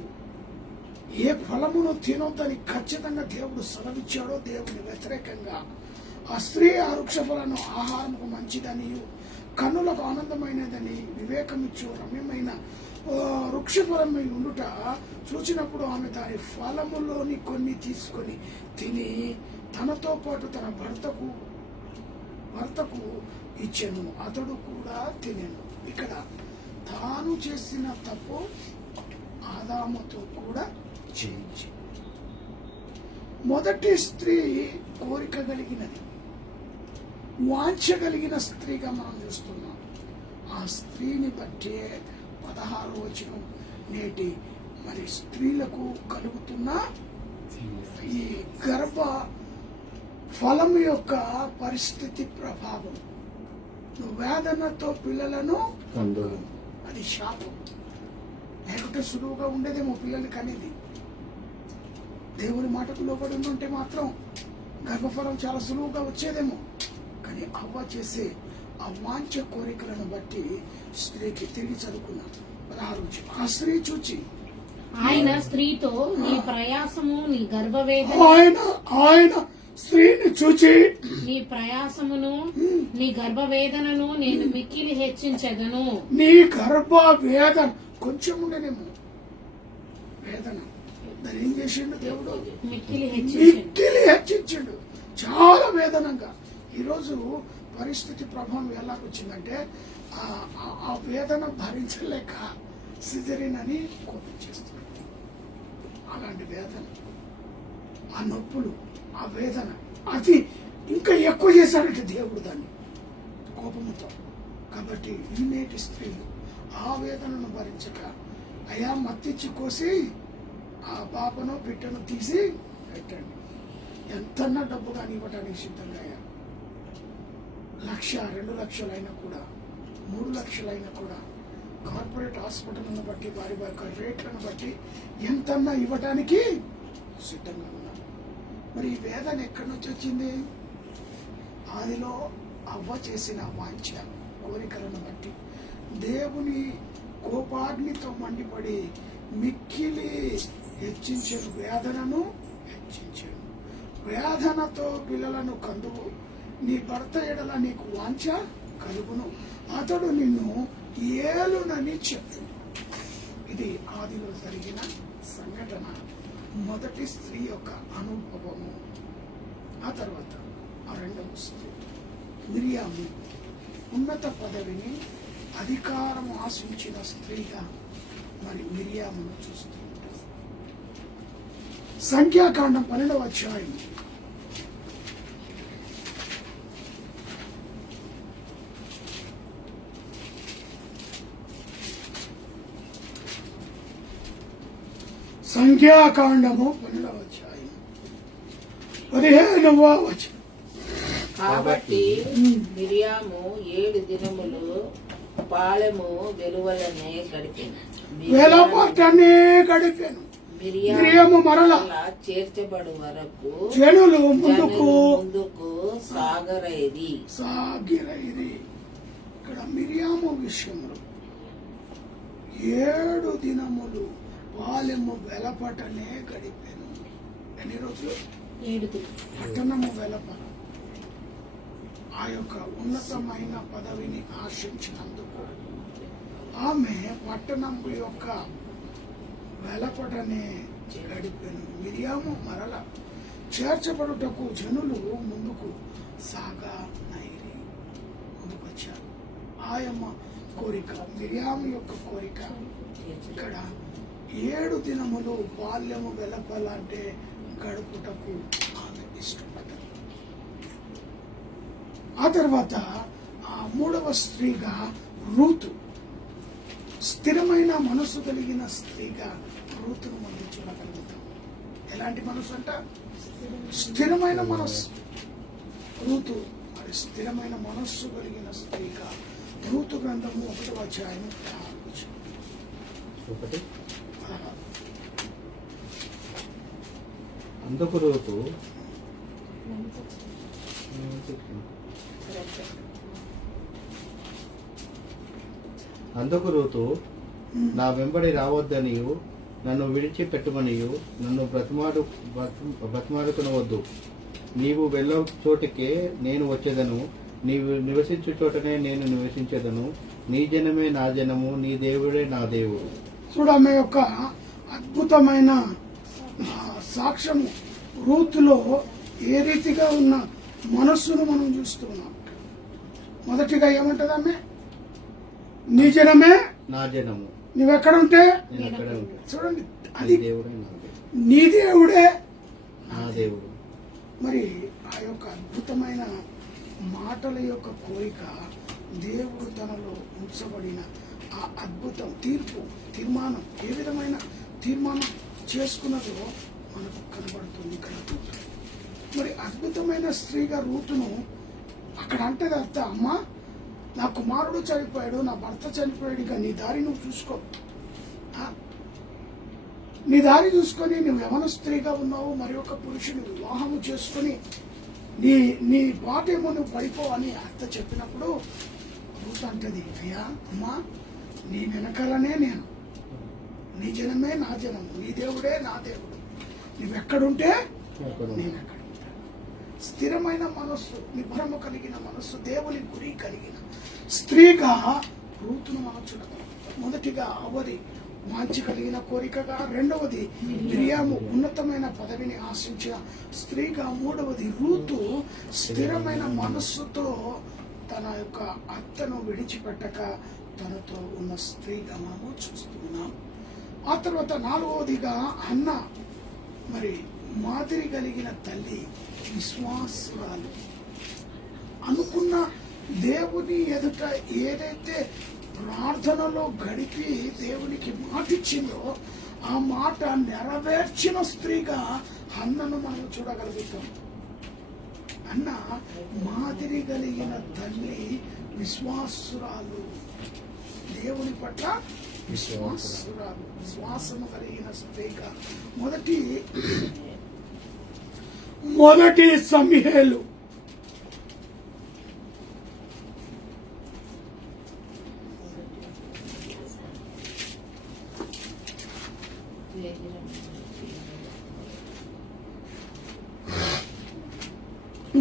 ఏ ఫలమును తినొద్దని ఖచ్చితంగా దేవుడు సెలవిచ్చాడో దేవుని వ్యతిరేకంగా ఆ స్త్రీ ఆ వృక్ష ఫలను ఆహారముకు మంచిదని, కన్నులకు ఆనందమైనదని, వివేకమిచ్చు రమ్యమైన వృక్ష ఫలమై ఉండుట చూచినప్పుడు ఆమె దాని ఫలములోని కొన్ని తీసుకొని తిని తనతో పాటు తన భర్తకు ఇచ్చెను, అతడు కూడా తినెను. ఇక్కడ తాను చేసిన తప్పు ఆదాముతో కూడా చేయించి. మొదటి స్త్రీ కోరిక కలిగినది, వాంఛ కలిగిన స్త్రీగా మనం చూస్తున్నాం. ఆ స్త్రీని బట్టే 16వ వచనం నేటి మరి స్త్రీలకు కలుగుతున్న ఈ గర్భ ఫలం యొక్క పరిస్థితి ప్రభావం. నువ్వు వేదనతో పిల్లలను అది శాపం. లేకుంటే సులువుగా ఉండేదేమో పిల్లలు కనేది. దేవుని మాటకు లోబడి ఉంటే మాత్రం గర్భఫలం చాలా సులువుగా వచ్చేదేమో. కానీ అవ్వ చేసే ఆ వాంఛ కోరికలను బట్టి స్త్రీకి తిరిగి చదువుకున్నాం 16. ఆ స్త్రీ చూచి ఆయన స్త్రీతో నీ ప్రయాసము నీ గర్భవేదన ఆయన స్త్రీని చూచి నీ ప్రయాసమును నీ గర్భవేదనను నేను మిక్కిలి హెచ్చించదను. నీ గర్భ వేదన కొంచెం ఉండేనేమో వేదన, దాన్ని ఏం చేసిండు దేవుడు? మిక్కిలి హెచ్చించిండు. చాలా వేదనంగా. ఈరోజు పరిస్థితి ప్రభావం ఎలాగొచ్చిందంటే ఆ వేదన భరించలేక సిజరీన్ అని కోపించేస్తుంది. అలాంటి వేదన, ఆ నొప్పులు, ఆ వేదన అది ఇంకా ఎక్కువ చేశాడంటే దేవుడు దాన్ని కోపంతో. కాబట్టి ఈనేటి స్త్రీలు ఆ వేదనను భరించక అయా మత్తిచ్చి కోసి ఆ పాపను బిడ్డను తీసి పెట్టండి, ఎంతన్నా డబ్బు కానీ ఇవ్వడానికి సిద్ధంగా అయ్యా. 1,00,000, 2,00,000 అయినా కూడా, 3,00,000 అయినా కూడా కార్పొరేట్ హాస్పిటల్ను బట్టి వారి రేట్లను బట్టి ఎంతన్నా ఇవ్వడానికి సిద్ధంగా ఉన్నారు. మరి ఈ వేదన ఎక్కడి నుంచి వచ్చింది? ఆదిలో అవ్వ చేసిన వాంఛ కోరికలను బట్టి దేవుని కోపాగ్నితో మండిపడి మిక్కిలి హెచ్చించాడు, వేదనను హెచ్చించాడు. వేదనతో పిల్లలను కందువు, నీ భర్త ఎడల నీకు వాంఛ కలుగును, అతడు నిన్ను ఏలునని చెప్పు. ఇది ఆదిలో జరిగిన సంఘటన, మొదటి స్త్రీ యొక్క అనుభవము. ఆ తర్వాత ఆ రెండవ స్త్రీ మిరియాము ఉన్నత పదవిని, అధికారం ఆశించిన స్త్రీగా మరి మిరియామును చూస్తుంది. సంఖ్యాకాండం 12వ అధ్యాయం సంఖ్యాకాండము 12వ అధ్యాయం 15వ వచనం. కాబట్టి మిరియాము 7 దినములు పాలెము వెలువలనే గడిపాను. మిరియాము మరల చేర్చబడు వరకు జనులు ముందుకు సాగరైది. ఇక్కడ మిరియాము విషయంలో 7 దినములు పాలెము వెలపటనే గడిపాను. ఎన్ని రోజులు? 7. పట్టణము వెలప ఆ యొక్క ఉన్నతమైన పదవిని ఆశించినందుకు ఆమె పట్టణం యొక్క వెలపటనే గడిపాను. మిరియాము మరల చేర్చబడుటకు జనులు ముందుకు సాగనైరి, ముందుకొచ్చారు. ఆయమ్మ కోరిక, మిరియాము యొక్క కోరిక. ఇక్కడ 7 దినములు బాల్యము వెలపలంటే గడుపుటకు ఆమె ఇష్టపడ్డారు. ఆ తర్వాత ఆ మూడవ స్త్రీగా రూతు, స్థిరమైన మనసు కలిగిన స్త్రీగా రూతును మనం చూడగలుగుతాం. ఎలాంటి మనసు అంట? స్థిరమైన మనస్సు. రూతు మరి స్థిరమైన మనస్సు కలిగిన స్త్రీగా రూతు గ్రంథము 1వ అధ్యాయం 16వ వచనం. ఒకటి. అందుకు రూతు నా వెంబడి రావద్దనియు నన్ను విడిచిపెట్టమనియు నన్ను బ్రతిమాలుకొనవద్దు. నీవు వెళ్ళ చోటికే నేను వచ్చేదను, నీవు నివసించు చోటనే నేను నివసించేదను. నీ జనమే నా జనము, నీ దేవుడే నా దేవుడు. చూడ ఆమె యొక్క అద్భుతమైన సాక్ష్యము రూతులో ఏ రీతిగా ఉన్న మనస్సును మనం చూస్తున్నాం. మొదటిగా ఏమంటది ఆమె? నీ జనమే నా జనము, నువ్వెక్కడుంటే నేను అక్కడే ఉంటాను. చూడండి, నీ అది దేవుడే నా దేవుడు. నీ దేవుడే నా దేవుడు. మరి ఆ యొక్క అద్భుతమైన మాటల యొక్క కోరిక దేవుడు తనలో ఉంచబడిన ఆ అద్భుతం తీర్మానం ఏ విధమైన తీర్మానం చేసుకున్నదో మనకు కనబడుతుంది ఇక్కడ. మరి అద్భుతమైన స్త్రీగా రూతును అక్కడ అంటే అర్థ, అమ్మ నా కుమారుడు చనిపోయాడు, నా భర్త చనిపోయాడు, ఇక నీ దారి నువ్వు చూసుకో, నీ దారి చూసుకొని నువ్వు యవన స్త్రీగా ఉన్నావు, మరి ఒక పురుషుని వివాహము చేసుకుని నీ నీ బాటేమో నువ్వు పడిపో అని అత్త చెప్పినప్పుడు రూతు అంటది, అయ్యా అమ్మా నీ వెనకాలనే నేను, నీ జనమే నా జనము, నీ దేవుడే నా దేవుడు, నువ్వెక్కడుంటే నేను అక్కడ ఉంటాను. స్థిరమైన మనస్సు, నిబరము కలిగిన మనస్సు, దేవుని గురి కలిగిన స్త్రీగా రూతును మనం చూడగలుగుతాం. మొదటిగా అవరి వాంఛ కలిగిన కోరికగా, రెండవది మిరియాము ఉన్నతమైన పదవిని ఆశించిన స్త్రీగా, మూడవది రూతు స్థిరమైన మనస్సుతో తన యొక్క అత్తను విడిచిపెట్టక తనతో ఉన్న స్త్రీగా మనము చూస్తున్నాం. ఆ తర్వాత నాలుగవదిగా అన్న, మరి మాదిరి కలిగిన తల్లి, విశ్వాసురాలు, అనుకున్న దేవుని ఎదుట ఏదైతే ప్రార్థనలో గడిపి దేవునికి మాట ఇచ్చిందో ఆ మాట నెరవేర్చిన స్త్రీగా అన్నను మనం చూడగలుగుతాం. అన్న మాదిరి కలిగిన తల్లి, విశ్వాసురాలు, దేవుని పట్ల విశ్వాసురాలు, విశ్వాసము కలిగిన స్త్రీగా. మొదటి సమూయేలు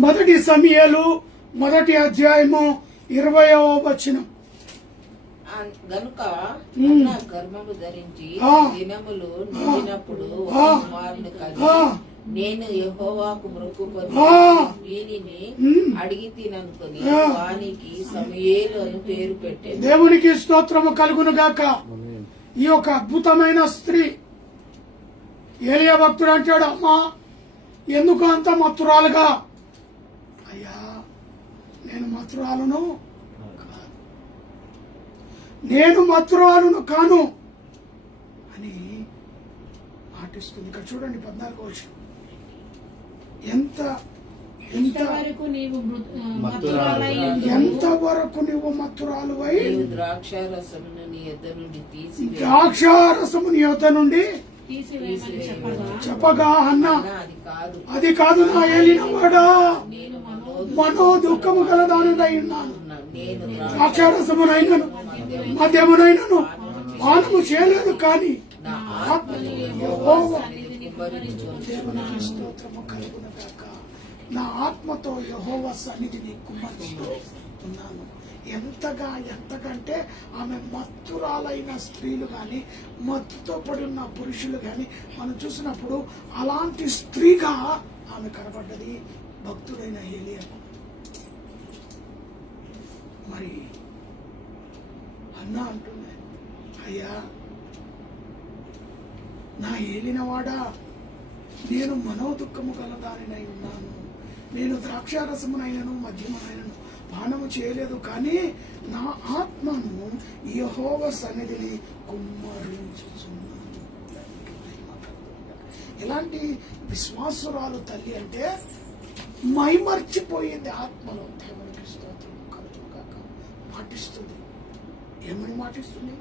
1 సమూయేలు 1వ అధ్యాయము 20వ వచనం. గనుక అన్న గర్భము ధరించి దినములు నిండినప్పుడు కుమారుని కని నేను యెహోవాకు మొక్కుకొని వీనిని అడిగి తిననుకొని వానికి సమూయేలు అని పేరు పెట్టాను. దేవునికి స్తోత్రము కలుగును గాక. ఈ యొక్క అద్భుతమైన స్త్రీ, ఏలియా భక్తుడు అంటాడు, అమ్మా ఎందుకు అంత మత్తురాలుగా? అయ్యా నేను మత్తురాలును కాను అని మాటిస్తుంది. ఇక్కడ చూడండి 14వ వచనం. ఎంతవరకు నీవు మత్తురాలువై ద్రాక్షారసమును నీ యొద్ద నుండి చెప్పగా అన్న అది కాదు నా ఏలినవాడా, మనో దుఃఖము గల దానినై ఉన్నాను, ద్రాక్షారసమునైనను మద్యమునైనను పానము చేయలేదు, కానీ దేవునికి స్తోత్రము కలుగును గాక. నా ఆత్మతో యెహోవా సన్నిధిని కుమ్మరిస్తూ ఉన్నాను. ఎంతకంటే ఆమె మత్తురాలైన స్త్రీలు గాని, మత్తుతో పడి ఉన్న పురుషులు గాని మనం చూసినప్పుడు అలాంటి స్త్రీగా ఆమె కనబడ్డది భక్తుడైన ఏలియా. మరి అన్న అంటుంది, అయ్యా నా ఏలినవాడా, నేను మనోదుఃఖము గల దానినై ఉన్నాను, నేను ద్రాక్షారసమునైనను మద్యమునైనను పానము చేయలేదు, కానీ నా ఆత్మను యెహోవా సన్నిధిని కుమ్మరించుచున్నాను. ఎలాంటి విశ్వాసురాలు తల్లి అంటే మైమర్చిపోయింది ఆత్మలో. దేవునికి స్తోత్రం కలుగుగాక. మాటిస్తుంది. ఏమని మాటిస్తుంది?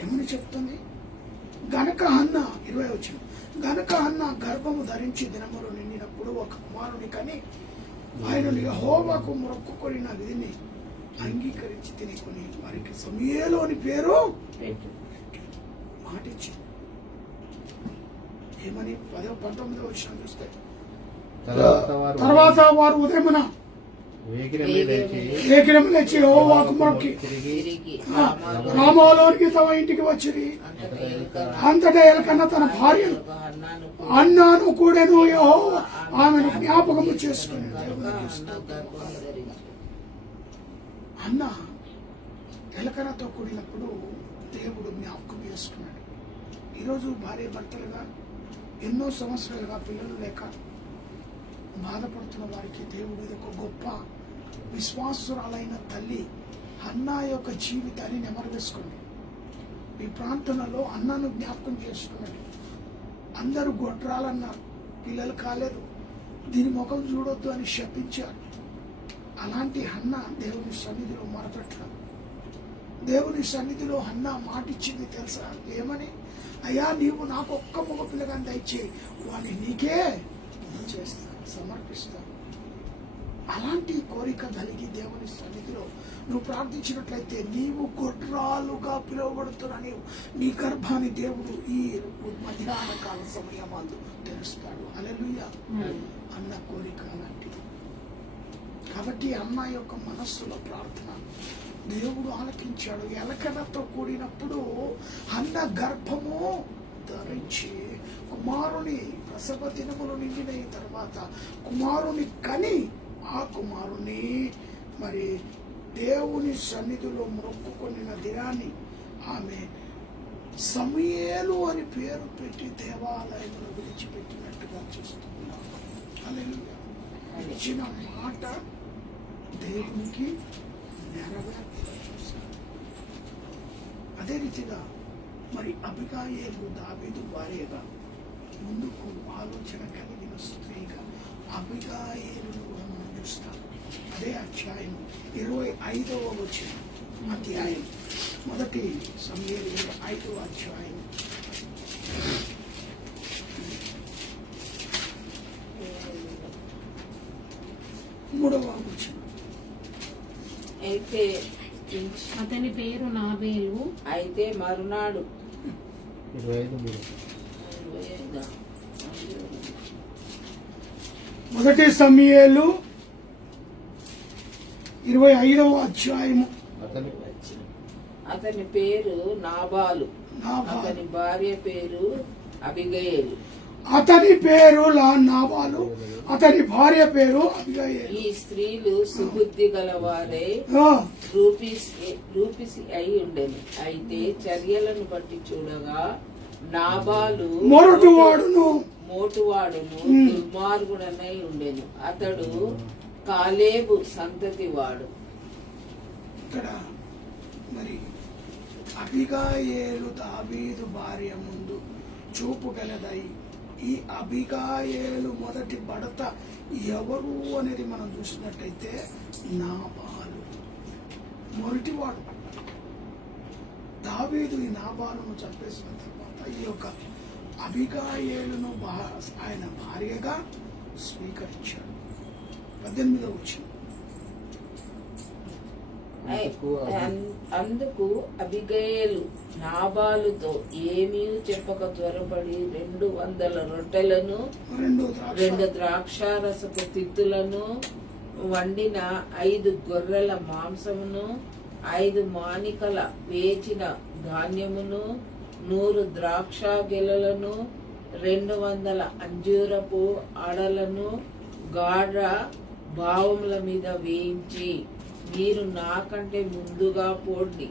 ఏమని చెప్తుంది? గనక హన్న 20 వచ్చిన గనక హన్న గర్భము ధరించి దినములు నిండినప్పుడు ఒక కుమారుని కని ఆయనను యెహోవాకు మొక్కుకొని నా విధిని అంగీకరించి తినికొని వారికి సమూయేలు అని పేరు మాటిచ్చి. ఏమని 19 వచ్చిన చూస్తే, తర్వాత వారు ఉదయమున వేగిరం లేచి యెహోవాకు మొక్కి రామాలోనికి తమ ఇంటికి వచ్చిరి. అంతటా ఎల్కన్నా తన భార్య అన్నాను కూడాను యెహోవా ఆమెను జ్ఞాపకము చేసుకుని. అన్న ఎలకనతో కూడినప్పుడు దేవుడు జ్ఞాపకం చేసుకున్నాడు. ఈరోజు భార్య భర్తలుగా ఎన్నో సంవత్సరాలుగా పిల్లలు లేక బాధపడుతున్న వారికి దేవుడు ఇది ఒక గొప్ప విశ్వాసురాలైన తల్లి అన్నా యొక్క జీవితాన్ని నెమరు వేసుకోండి. మీ ప్రాంతంలో అన్నాను జ్ఞాపకం చేసుకున్నాడు. అందరూ గొడ్రాలన్నారు, పిల్లలు కాలేదు, దీని ముఖం చూడొద్దు అని శపించారు. అలాంటి హన్న దేవుని సన్నిధిలో మొరపెట్టారు. దేవుని సన్నిధిలో హన్న మాటిచ్చింది తెలుసా? ఏమని? అయ్యా, నీవు నాకు ఒక్క మగ పిల్లగాని దయచేయి, వాడిని నీకే చేస్తా, సమర్పిస్తా. అలాంటి కోరిక కలిగి దేవుని సన్నిధిలో నువ్వు ప్రార్థించినట్లయితే నీవు గొడ్రాలుగా పిలువబడుతున్న నీ గర్భాన్ని దేవుడు ఈ మధ్యాహ్న కాల సమయమందు తెలుస్తాడు. హల్లెలూయా. అన్న కోరిక అలాంటిది. కాబట్టి అన్న యొక్క మనస్సులో ప్రార్థన దేవుడు ఆలకించాడు. ఎలకనతో కూడినప్పుడు అన్న గర్భము ధరించి కుమారుని ప్రసవ దినములు నిండిన తర్వాత కుమారుని కని ఆ కుమారుని మరి దేవుని సన్నిధిలో మొక్కుకొనిన దినాన్ని ఆమె సమూయేలు అని పేరు పెట్టి దేవాలయంలో విడిచిపెట్టినట్టుగా చూస్తున్నాం. హల్లెలూయా. ఇచ్చిన మాట దేవునికి నెరవేర్పుగా చూశారు. అదే రీతిగా మరి అబిగాయేలు దావీదు భార్యగా ముందుకు ఆలోచన కలిగిన స్త్రీగా అబిగాయేలును కూడా మనం చూస్తాం. అదే అధ్యాయం 25వ వచనం, అధ్యాయం 1 సమూయేలు 5వ అధ్యాయం 3వ వచనం. అయితే అతని పేరు నాబేలు. అయితే మరునాడు 1 సమూయేలు 25వ అధ్యాయము. అతని పేరు నాబాలు, అతని భార్య పేరు అబిగయేలు. అతని పేరు నాబాలు, అతని భార్య పేరు అబిగయేలు. ఈ స్త్రీలు సుబుద్ధి గలవారే రూపిసి అయి ఉండెను. అయితే చర్యలను బట్టి చూడగా నాబాలు మోటువాడును దుర్మార్గుడనై ఉండెను. అతడు కాలేబు సంతతి వాడు. ఇక్కడ మరి అబిగాయేలు దావీదు భార్య ముందు చూపు గలదై. ఈ అబిగాయేలు మొదటి భర్త ఎవరు అనేది మనం చూసినట్టయితే నాబాలు, మొదటివాడు. దావీదు ఈ నాబాలును చంపేసిన తర్వాత ఈ యొక్క అబిగాయేలును ఆయన భార్యగా స్వీకరించాడు. 18వ వచనం. అందుకు అబిగయేలు నాబాలుతో ఏమీ చెప్పక త్వరపడి 200 రొట్టెలను 2 ద్రాక్షారసపు తిత్తులను వండిన 5 గొర్రెల మాంసమును 5 మానికల వేచిన ధాన్యమును 100 ద్రాక్ష గెలలను 200 అంజూరపు ఆడలను గాఢ భావముల మీద వేయించి, మీరు నాకంటే ముందుగా పోండి,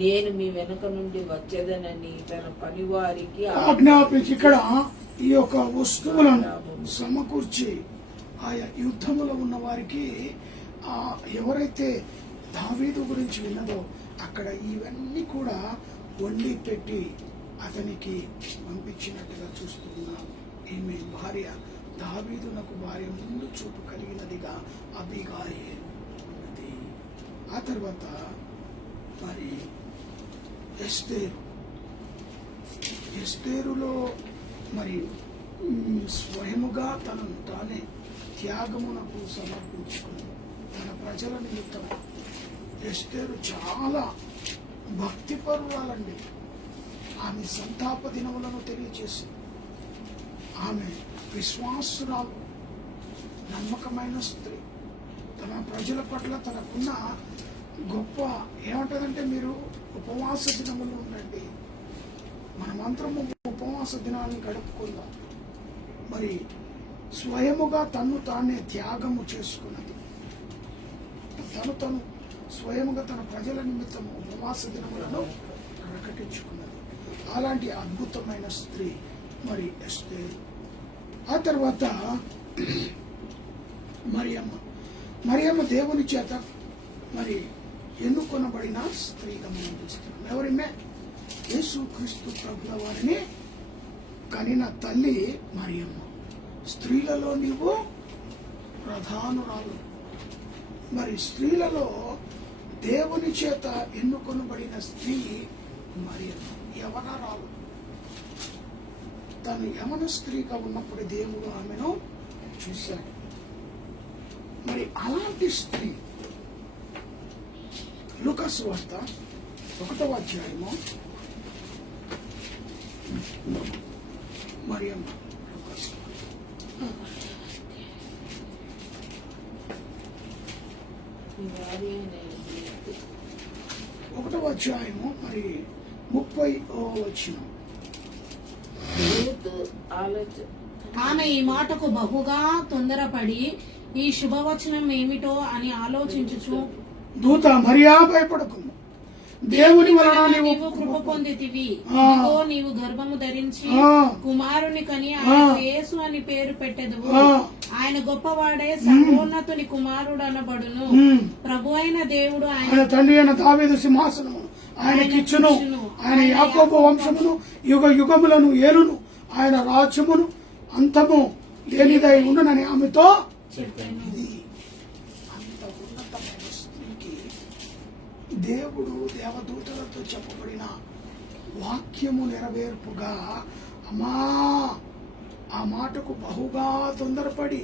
నేను మీ వెనక నుండి వచ్చేదనని తన పనివారికి ఆజ్ఞాపించి. ఇక్కడ ఈ యొక్క వస్తువులను సమకూర్చి ఆయా యుద్ధములో ఉన్న వారికి ఎవరైతే దావీదు గురించి విన్నదో అక్కడ ఇవన్నీ కూడా వండి పెట్టి అతనికి పంపించినట్టుగా చూస్తున్నాం. ఈమె భార్య దావీదునకు భార్య ముందు చూపు కలిగినదిగా అబీగాయిల్ ఉన్నది. ఆ తర్వాత మరి ఎస్తేరులో మరి స్వయముగా తనను తానే త్యాగమునకు సమర్పించుకుంది తన ప్రజల నిమిత్తం. ఎస్తేరు చాలా భక్తిపరురాలండి. ఆమె సంతాప దినములను తెలియచేసింది. ఆమె విశ్వాసురాలు, నమ్మకమైన స్త్రీ. తన ప్రజల పట్ల తనకున్న గొప్ప ఏమంటదంటే, మీరు ఉపవాస దినములు ఉండండి, మనమంతరము ఉపవాస దినాన్ని గడుపుకుందాం. మరి స్వయముగా తను తానే త్యాగము చేసుకున్నది. తను స్వయముగా తన ప్రజల నిమిత్తము ఉపవాస దినములను ప్రకటించుకున్నది. అలాంటి అద్భుతమైన స్త్రీ మరి ఎస్తేరు. ఆ తర్వాత మరియమ్మ దేవుని చేత మరి ఎన్నుకొనబడిన స్త్రీగా మనం చూస్తున్నాం. ఎవరిమే? యేసుక్రీస్తు ప్రభుల వారిని కనిన తల్లి మరియమ్మ. స్త్రీలలో నీవు ప్రధానురాలు. మరి స్త్రీలలో దేవుని చేత ఎన్నుకొనబడిన స్త్రీ మరియమ్మ, యవనరాలు. తను యవన స్త్రీగా ఉన్నప్పుడు దేవుడు ఆమెను చూశాడు. మరి అలాంటి స్త్రీ లూకాసు వార్త 1వ అధ్యాయము మరియమ్మ. లూకాసు 1వ అధ్యాయము మరి 30వ వచనం. ఆమె ఈ మాటకు బహుగా తొందరపడి ఈ శుభవచనం ఏమిటో అని ఆలోచించుచు, దూత మరియా భయపడకుండా, దేవుని వలన నీవు కృప పొందితివి, ఇదిగో నీవు గర్భము ధరించి కుమారుని కని ఆయనకు యేసు అని పేరు పెట్టెదవు. ఆయన గొప్పవాడే, సర్వోన్నతుని కుమారుడు అనబడును. ప్రభు అయిన దేవుడు ఆయన తండ్రి అయిన దావీదు సింహాసనము ఆయనకిచ్చును. ఆయన యాకోబు వంశమును యుగ యుగములను ఏలును. ఆయన రాజ్యమును అంతము లేనిదై ఉండునని ఆమెతో చెప్పాను. అంత ఉన్నతమైన స్త్రీకి దేవుడు దేవదూతలతో చెప్పబడిన వాక్యము నెరవేర్పుగా అమ్మా ఆ మాటకు బహుగా తొందరపడి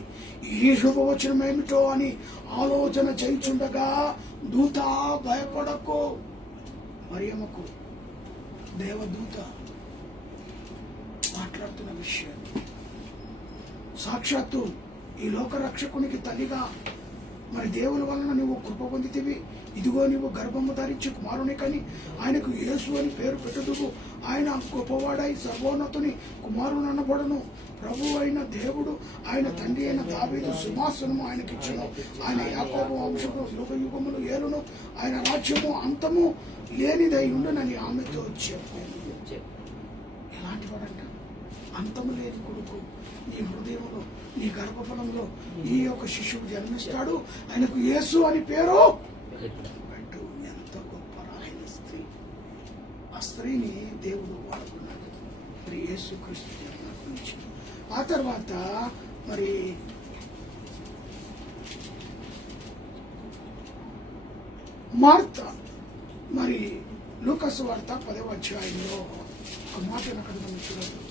ఈ శుభవచనం ఏమిటో అని ఆలోచన చేయుచుండగా, దూత భయపడకు, మరియమ్మకు దేవదూత మాట్లాడుతున్న విషయం సాక్షాత్తు ఈ లోక రక్షకునికి తల్లిగా మరి దేవుని వలన నువ్వు కృప పొందితివి, ఇదిగో నీవు గర్భము ధరించి కుమారుని కని ఆయనకు యేసు అని పేరు పెట్టుదువు. ఆయన గొప్పవాడై సర్వోన్నతుని కుమారుని అనబడును. ప్రభు అయిన దేవుడు ఆయన తండ్రి అయిన దావీదు సింహాసనము ఆయనకిచ్చును. ఆయన యాకోబు వంశము యుగ యుగములు ఏలును. ఆయన రాజ్యము అంతము లేనిదై ఉండునని ఆమెతో చెప్పాను. ఎలాంటి వాడంట? అంతము లేని కొడుకు నీ హృదయంలో, నీ గర్భఫలంలో ఈ యొక్క శిశువు జన్మిస్తాడు. ఆయనకు యేసు అని పేరు పెట్టు. ఎంత గొప్ప ఆయన స్త్రీ. ఆ స్త్రీని దేవుడు వాడుకున్నాడు మరి యేసు క్రీస్తు జన్మ గురించి. ఆ తర్వాత మరి మార్త మరి లూకాసు వార్త 10వ అధ్యాయంలో ఒక మాటను అక్కడ మనం చూడగలుగుతాం.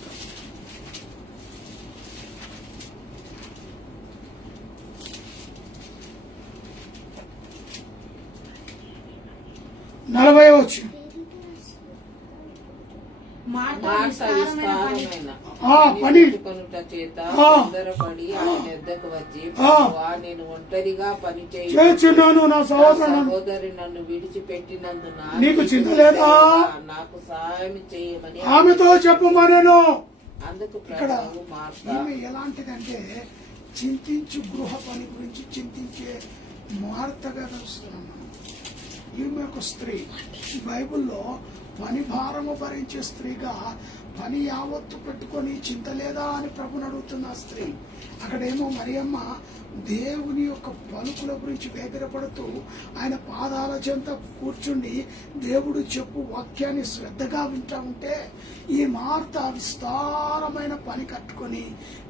40వ వచనం. నేను ఒంటరిగా పని చేయుచున్నాను, నా సహోదరి నన్ను విడిచిపెట్టినందున నీకు చింత లేదా? నాకు సహాయం చేయమని ఆమెతో చెప్పమనేను. అందుకు ఇక్కడ ఈమె ఎలాంటిదంటే చింతించు గృహ పని గురించి చింతించే మార్తగా చూస్తున్నాం. ఈమె ఒక స్త్రీ బైబిల్లో పని భారము భరించే స్త్రీగా పని యావత్తు పెట్టుకొని చింత లేదా అని ప్రభుని అడుగుతున్న ఆ స్త్రీ. అక్కడేమో మరియమ్మ దేవుని యొక్క పలుకుల గురించి వేగిరపడుతూ ఆయన పాదాల చెంత కూర్చుండి దేవుడు చెప్పు వాక్యాన్ని శ్రద్ధగా వింటా ఉంటే, ఈ మార్త విస్తారమైన పని కట్టుకొని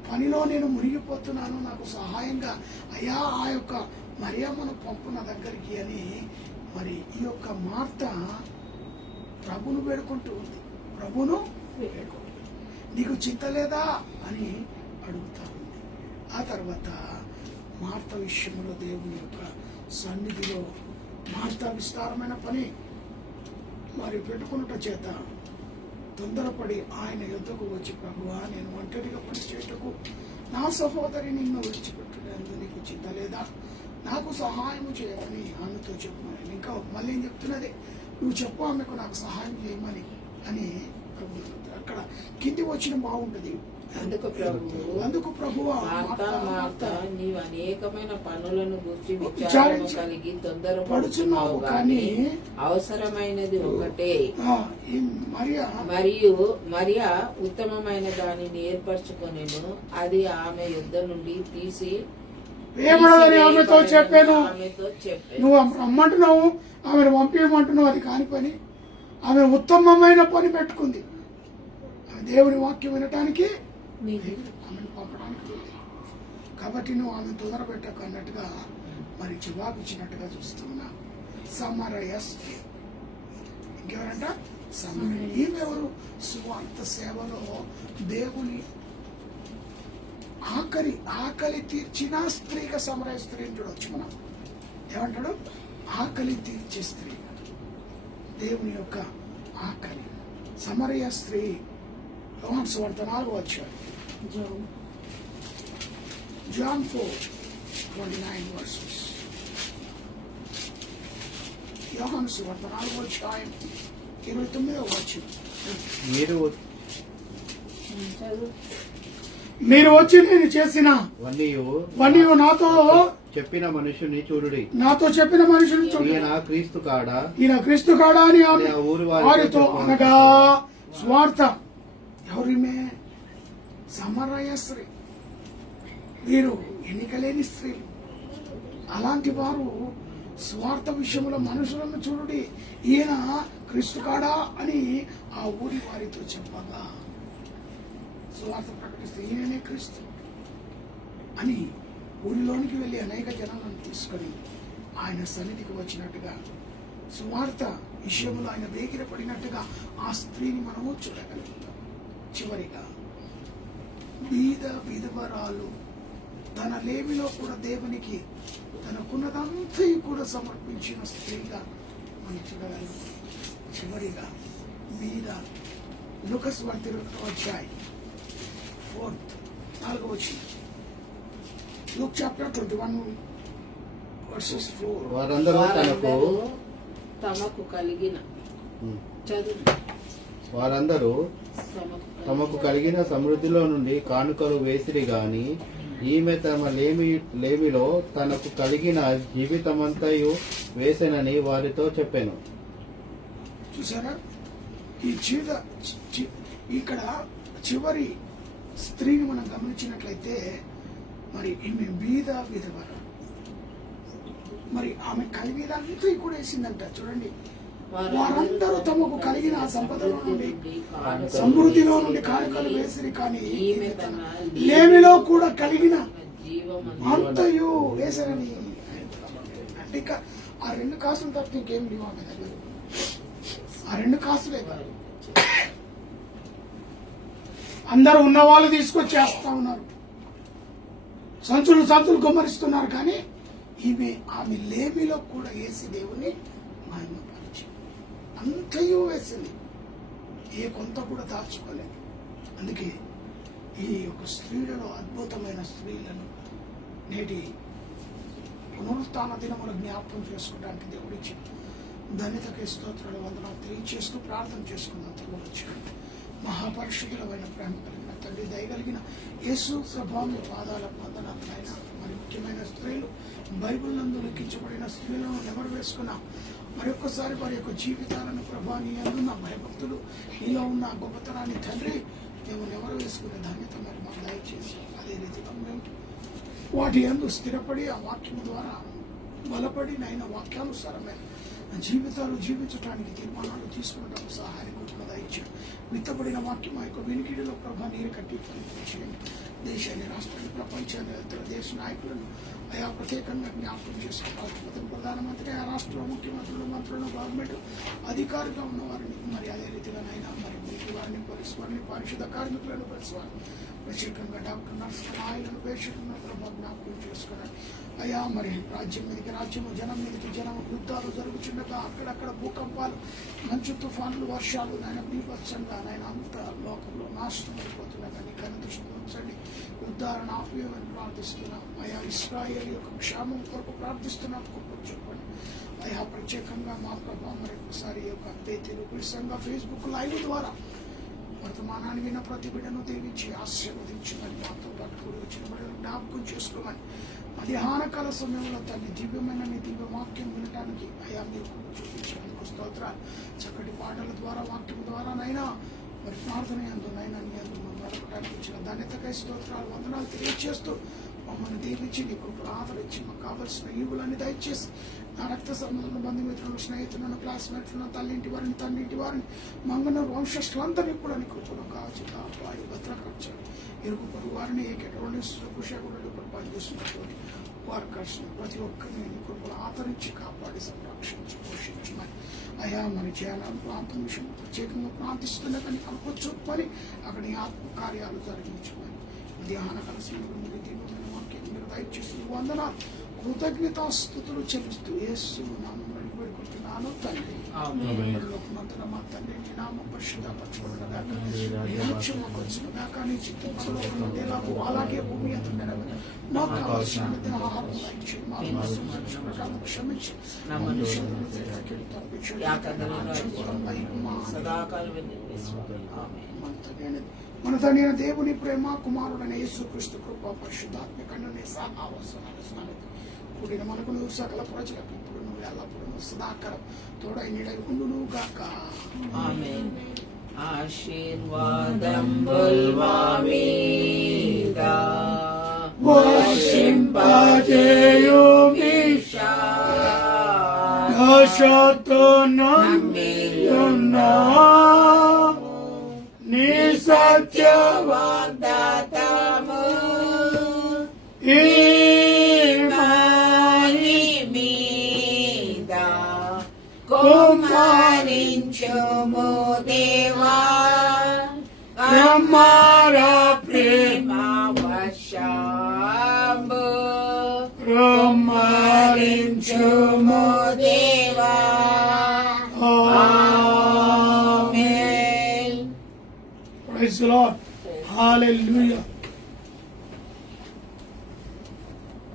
పనిలో నేను మునిగిపోతున్నాను, నాకు సహాయంగా అయ్యా ఆ యొక్క మరియమ్మను పంపు నా దగ్గరికి అని మరి ఈ యొక్క మార్త ప్రభును వేడుకుంటూ ఉంది. ప్రభును వేడుకుంటూ నీకు చింత లేదా అని అడుగుతా ఉంది. ఆ తర్వాత మార్త విషయంలో దేవుని యొక్క సన్నిధిలో మార్త విస్తారమైన పని మరి పెట్టుకున్నట చేత తొందరపడి ఆయన యుద్ధకు వచ్చి, ప్రభువా నేను ఒంటరిగా పని చేయటకు నా సహోదరి నిన్ను విడిచిపెట్టలేదు, నీకు చింత లేదా, నాకు సహాయం చేయమని ఆమెతో చెప్పమని. ఇంకా మళ్ళీ ఏం చెప్తున్నది, నువ్వు చెప్పు ఆమెకు నాకు సహాయం చేయమని అని ప్రభు. అక్కడ కింది వచ్చిన బాగుంటది. అందుకు ప్రభువా నీవు అనేకమైన పనులను గురించి విచారణ కలిగి తొందరపడుచున్నావు, కానీ అవసరమైనది ఒకటే. మరియా ఉత్తమమైన దానిని ఏర్పరచుకొనెను, అది ఆమె యుద్ధ నుండి తీసి ఆమెతో చెప్పాను. నువ్వు రమ్మంటున్నావు, ఆమెను పంపించమంటున్నావు, అది కాని పని. ఆమె ఉత్తమమైన పని పెట్టుకుంది. దేవుని వాక్యం వినటానికి ఆమెను పంపడానికి. కాబట్టి నువ్వు ఆమెను తొందర పెట్టకు అన్నట్టుగా మరి జవాబు ఇచ్చినట్టుగా చూస్తున్నా. సమరయ స్త్రీ. ఇంకెవరంట? సమరయ. ఈమెవరు? సువార్త సేవలో దేవుని ఆకలి తీర్చిన స్త్రీగా సమరయ స్త్రీని చూడవచ్చు మనం. ఏమంటాడు? ఆకలి తీర్చే స్త్రీ, దేవుని యొక్క ఆకలి. సమరయ స్త్రీ. యోహాను సువార్త 4వ అధ్యాయం, John 4:29 verses. యోహాను సువార్త 4వ అధ్యాయం 29వ వచనం. మీరు వచ్చి నేను చేసిన వన్నీయు నాతో చెప్పిన మనుషుని చూడుడి, నాతో చెప్పిన మనుషుని చూడండి. ఈయన క్రీస్తు కాడా అని వారితో అనగా స్వార్థ. ఎవరిమే? సమరయ స్త్రీ. వీరు ఎన్నికలేని స్త్రీలు. అలాంటి వారు స్వార్థ విషయంలో మనుషులను చూడుడి, ఈయన క్రీస్తు కాడా అని ఆ ఊరి వారితో చెప్పగా, స్వార్థ ప్రకటిస్తే ఈయననే క్రీస్తు అని ఊరిలోనికి వెళ్ళి అనేక జనాలను తీసుకొని ఆయన సన్నిధికి వచ్చినట్టుగా, సువార్త విషయంలో ఆయన వేగిరపడినట్టుగా ఆ స్త్రీని మనము చూడగలుగుతాం. చివరిగా విధవరాలు తన లేమిలో కూడా దేవునికి తనకున్నదంతా కూడా సమర్పించిన స్త్రీగా మనం చూడగలుగుతాం. చివరిగా లూకాసు వార్త 21వ అధ్యాయం 4వ వచనం. Luke chapter 21 verses 4. వారందరూ తమకు కలిగిన సమృద్ధిలో నుండి కానుకలు వేసిరి గాని, ఈమె తమ లేమిలో తనకు కలిగిన జీవితమంతయు వేసెనని వారితో చెప్పాను. చూసారా? ఇక్కడ చివరి స్త్రీని మనం గమనించినట్లయితే మరి ఈమె విధవర. మరి ఆమె కలిగినంతా కూడా వేసిందంట. చూడండి, వారందరూ తమకు కలిగిన సంపదలో నుండి సమృద్ధిలో నుండి కానుకలు వేసిరి, కానీ లేమిలో కూడా కలిగిన అంతయు వేసరని. అంటే ఇక ఆ 2 కాసులు తప్ప ఇంకేం లేవు ఆమె దగ్గర. ఆ 2 కాసులే కాదు. అందరూ ఉన్న వాళ్ళు తీసుకొచ్చేస్తా ఉన్నారు, సంచులు గుమ్మరిస్తున్నారు, కానీ ఆమె లేమిలో కూడా వేసి దేవుని మహిమపరిచి అంతయు వేసింది. ఏ కొంత కూడా దాచుకోలేదు. అందుకే ఈ యొక్క స్త్రీలలో అద్భుతమైన స్త్రీలను నేటి పునరుత్థాన దినములు జ్ఞాపకం చేసుకోవడానికి దేవుడిచ్చి ధన్యతకి స్తోత్రాలు వందనాలు తెలియచేస్తూ ప్రార్థన చేసుకుందాం. తరువాత మహాపరిశుద్ధులమైన ప్రేమ కలిగిన తండ్రి, దయగలిగిన యేసు ప్రభావం పాదాలకు వందనాలు నాయన. మరి ముఖ్యమైన స్త్రీలు, బైబిల్ నందు లిఖించబడిన స్త్రీలను ఎవరు వేసుకున్నా మరొకసారి వారి యొక్క జీవితాలను ప్రభా నీ అందున్న భయభక్తులు నీలో ఉన్న గొప్పతనాన్ని తండ్రి మేము ఎవరు వేసుకునే ధన్యత మరి మాకు దయచేసి అదే రీతిగా మేము వాటి యందు స్థిరపడి ఆ వాక్యం ద్వారా బలపడి నైనా వాక్యానుసారమైన జీవితాలు జీవించడానికి తీర్మానాలు తీసుకున్నట్టు సహాయం కూడా దయచేయండి. విత్తబడిన వాక్యం ఆ యొక్క వినికిడిలో ప్రభా నీరు కట్టి చేయండి. దేశాన్ని, రాష్ట్రాన్ని, ప్రపంచాన్ని, ఇతర దేశ నాయకులను ఆయా ప్రత్యేకంగా జ్ఞాపకం చేసుకోవాలి. ప్రధానమంత్రి, ఆ రాష్ట్ర ముఖ్యమంత్రులు, మంత్రులు, గవర్నమెంట్ అధికారిగా ఉన్న వారిని మరి అదే రీతిగా నైనా మరి మీకు వారిని పరిశ్రమని, పారిశుద్ధ కార్మికులను పరిశ్రమని ప్రత్యేకంగా డాక్టర్, నర్సులు, ఆయలను పేషెంట్లను ప్రభావ జ్ఞాపకం చేసుకోవాలి. అయ్యా మరి రాజ్యం మీదకి రాజ్యము, జనం మీదకి జనము, యుద్ధాలు జరుగుతుండగా అక్కడక్కడ భూకంపాలు, మంచు తుఫానులు, వర్షాలు నాయన బీభత్సంగా నాయన అంత లోకంలో నాశనం అయిపోతున్నాయి. కానీ కను దృష్టి ఉంచండి, యుద్ధాలను ఆపేయమని ప్రార్థిస్తున్నాం. అయా ఇశ్రాయేల్ యొక్క క్షేమం కొరకు ప్రార్థిస్తున్నాం. చెప్పండి అయా ప్రత్యేకంగా మా ప్రభావం మరి ఒకసారి యొక్క తెలుగు సంఘ ఫేస్బుక్ లైవ్ ద్వారా వర్తమానాన్ని విన్న ప్రతి బిడ్డను దీవించి ఆశీర్వదించమని, మాతో పాటు వచ్చిన బిడ్డను జ్ఞాపకం చేసుకోమని, మధ్యాహ్నకాల సమయంలో తల్లి దివ్యమైన నీ దివ్య వాక్యం వినటానికి అయా మీరు చూపించినందుకు స్తోత్రాలు. చక్కటి పాటల ద్వారా, వాక్యం ద్వారా నైనా మరి ప్రార్థన అందునైనా నీ అందు నడపడానికి ఇచ్చిన ధన్యతకై స్తోత్రాలు, వందనాలు తెలియజేస్తూ మమ్మల్ని దీవించి నీ కృపను ఆదరించి మాకు కావలసిన ఈవులన్నీ దయచేసి నా రక్త సంబంధులను, బంధుమిత్రులను, స్నేహితులను, క్లాస్మేట్లను, తల్లింటి వారిని, తండ్రింటి వారిని, మంగన వంశస్థులందరినీ కూడా నీ కృపను కాచి కాపాడి భద్రపరచాలి. ఇరుగు పొరుగు వారిని ఏకెటువంటి కుషకుడు పనిచేస్తున్నటువంటి వర్కర్స్ ప్రతి ఒక్కరిని నీ కృపను ఆదరించి కాపాడి సంరక్షించి పోషించమని అయా మరి చేయాలని ప్రాంతం విషయం ప్రత్యేకంగా ప్రార్థిస్తున్నా కానీ కృప చూపని అక్కడ నీ ఆత్మ కార్యాలు జరిగించమని మధ్యాహ్న కలసంలో మీరు దయచేసి వందనాలు కృతజ్ఞతాస్తుతులు చెల్లిస్తూ యేసు నామమున వేడుకుంటున్నాను తండ్రి. లోకమంతటా మా తండ్రి నీ నామం పరిశుద్ధపరచబడుగాక, నీ రాజ్యం మాకు వచ్చునుగాక, నీ చిత్తం పరలోకమందు ఎలాగో అలాగే భూమి అందు నెరవేరును. మాకు కావలసిన నిత్య ఆహారం దయచేయి. మా అపరాధములను ప్రకారం క్షమించి మమ్మల్ని శోధనలో తప్పించండి. మన తండ్రి అయిన దేవుని ప్రేమ, కుమారుడైన యేసుక్రీస్తు కృప, పరిశుద్ధాత్మ కన్నుని సహవాసనాలు కూడిన మనకు సకల ప్రజలకు ఇప్పుడు నువ్వు ఎల్లప్పుడూ సదాకాలం తోడై నీడై ఉండును గాక. ఆమేన్. ఆశీర్వాదం బల్వా మీద వర్షింపజేయుమీశా, ఆశతో నమ్మియున్నా నీ సత్య వాగ్దాతము ఈ మీద కుమ్మరించుము దేవా, రమ్మారా ప్రేమ వర్షంబు రమ్మారించుము దేవా. Amen. Praise the Lord. Hallelujah.